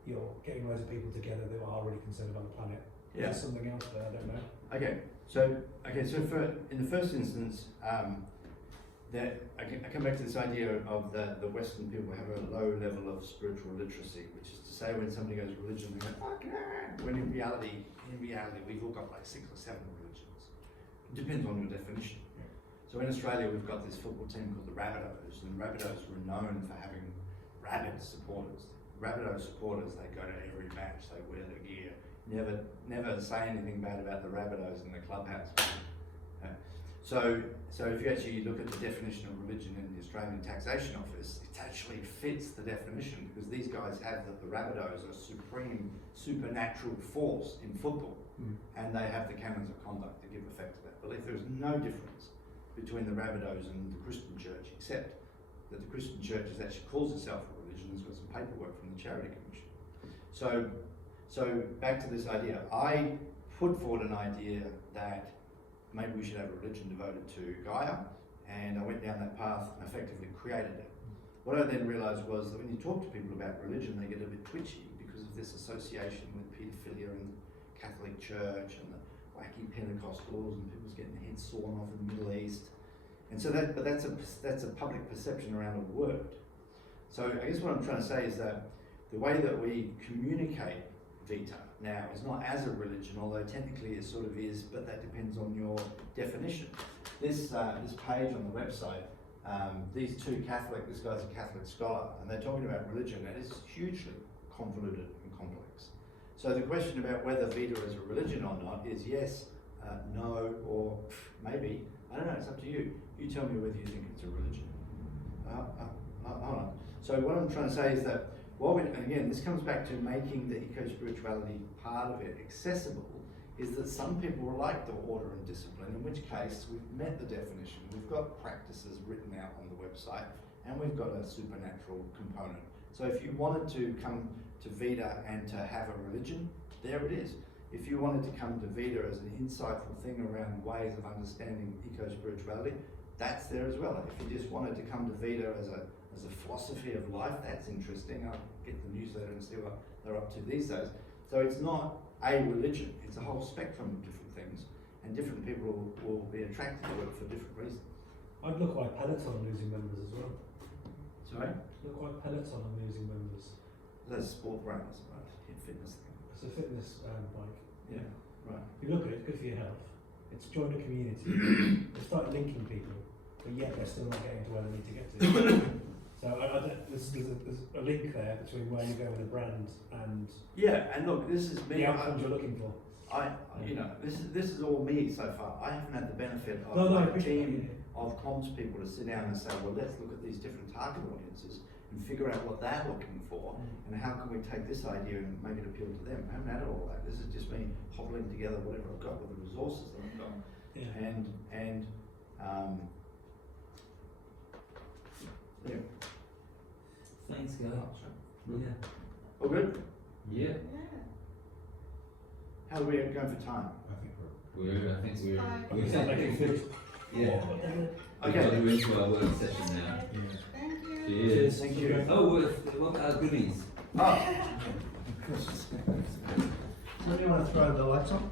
you're getting loads of people together that are really concerned about the planet? Yeah. Is there something else there? I don't know. Okay, so in the first instance, that I come back to this idea of the Western people have a low level of spiritual literacy, which is to say when somebody goes religion, they go, fuck yeah. When in reality, we've all got like 6 or 7 religions. It depends on your definition. So in Australia, we've got this football team called the Rabbitohs, and Rabbitohs were known for having rabid supporters. Rabbitohs supporters, they go to every match, they wear their gear. Never say anything bad about the Rabbitohs in the clubhouse. So if you actually look at the definition of religion in the Australian Taxation Office, it actually fits the definition because these guys have that the Rabbitohs are supreme supernatural force in football, and they have the canons of conduct to give effect to that belief. There is no difference between the Rabbitohs and the Christian Church, except that the Christian Church actually calls itself a religion and has got some paperwork from the Charity Commission. So back to this idea, I put forward an idea that maybe we should have a religion devoted to Gaia, and I went down that path and effectively created it. What I then realised was that when you talk to people about religion, they get a bit twitchy because of this association with paedophilia and the Catholic Church and the wacky Pentecostals and people's getting heads sawn off in the Middle East. And so that's a public perception around a word. So I guess what I'm trying to say is that the way that we communicate Vita now is not as a religion, although technically it sort of is, but that depends on your definition. This page on the website these two Catholic, this guy's a Catholic scholar, and they're talking about religion, and it's hugely convoluted and complex. So the question about whether Vita is a religion or not is yes, no, or maybe. I don't know, it's up to you. You tell me whether you think it's a religion. Hold on. So what I'm trying to say is that, and again, this comes back to making the eco-spirituality part of it accessible, is that some people like the order and discipline, in which case we've met the definition, we've got practices written out on the website, and we've got a supernatural component. So if you wanted to come to Vita and to have a religion, there it is. If you wanted to come to Vita as an insightful thing around ways of understanding eco-spirituality, that's there as well. If you just wanted to come to Vita as a philosophy of life, that's interesting. I'll get the newsletter and see what they're up to these days. So it's not a religion, it's a whole spectrum of different things, and different people will be attracted to it for different reasons. I'd look like Peloton losing members as well. Sorry? Look like Peloton and losing members. That's sport runners, right? Yeah, fitness thing. It's a fitness bike. Yeah, right. If you look at it, it's good for your health. It's join a community. They start linking people, but yet they're still not getting to where they need to get to. So there's a link there between where you go with a brand and Yeah, and look, this is me. the outcomes you're looking for. You know, this is all me so far. I haven't had the benefit of I a appreciate team it. of comms people to sit down and say, well, let's look at these different target audiences and figure out what they're looking for, and how can we take this idea and make it appeal to them. I haven't had all that. This is just me hobbling together whatever I've got with the resources that I've got. Yeah. And yeah. Thanks, guys. Yeah. All good? Yeah. Yeah. How are we going for time? I think I think we're. Fine. It's not making food. Yeah. Okay. We're into our work session now. Thank you. Cheers. Thank you. Oh, what about goodies? Oh. Somebody want to throw the lights on?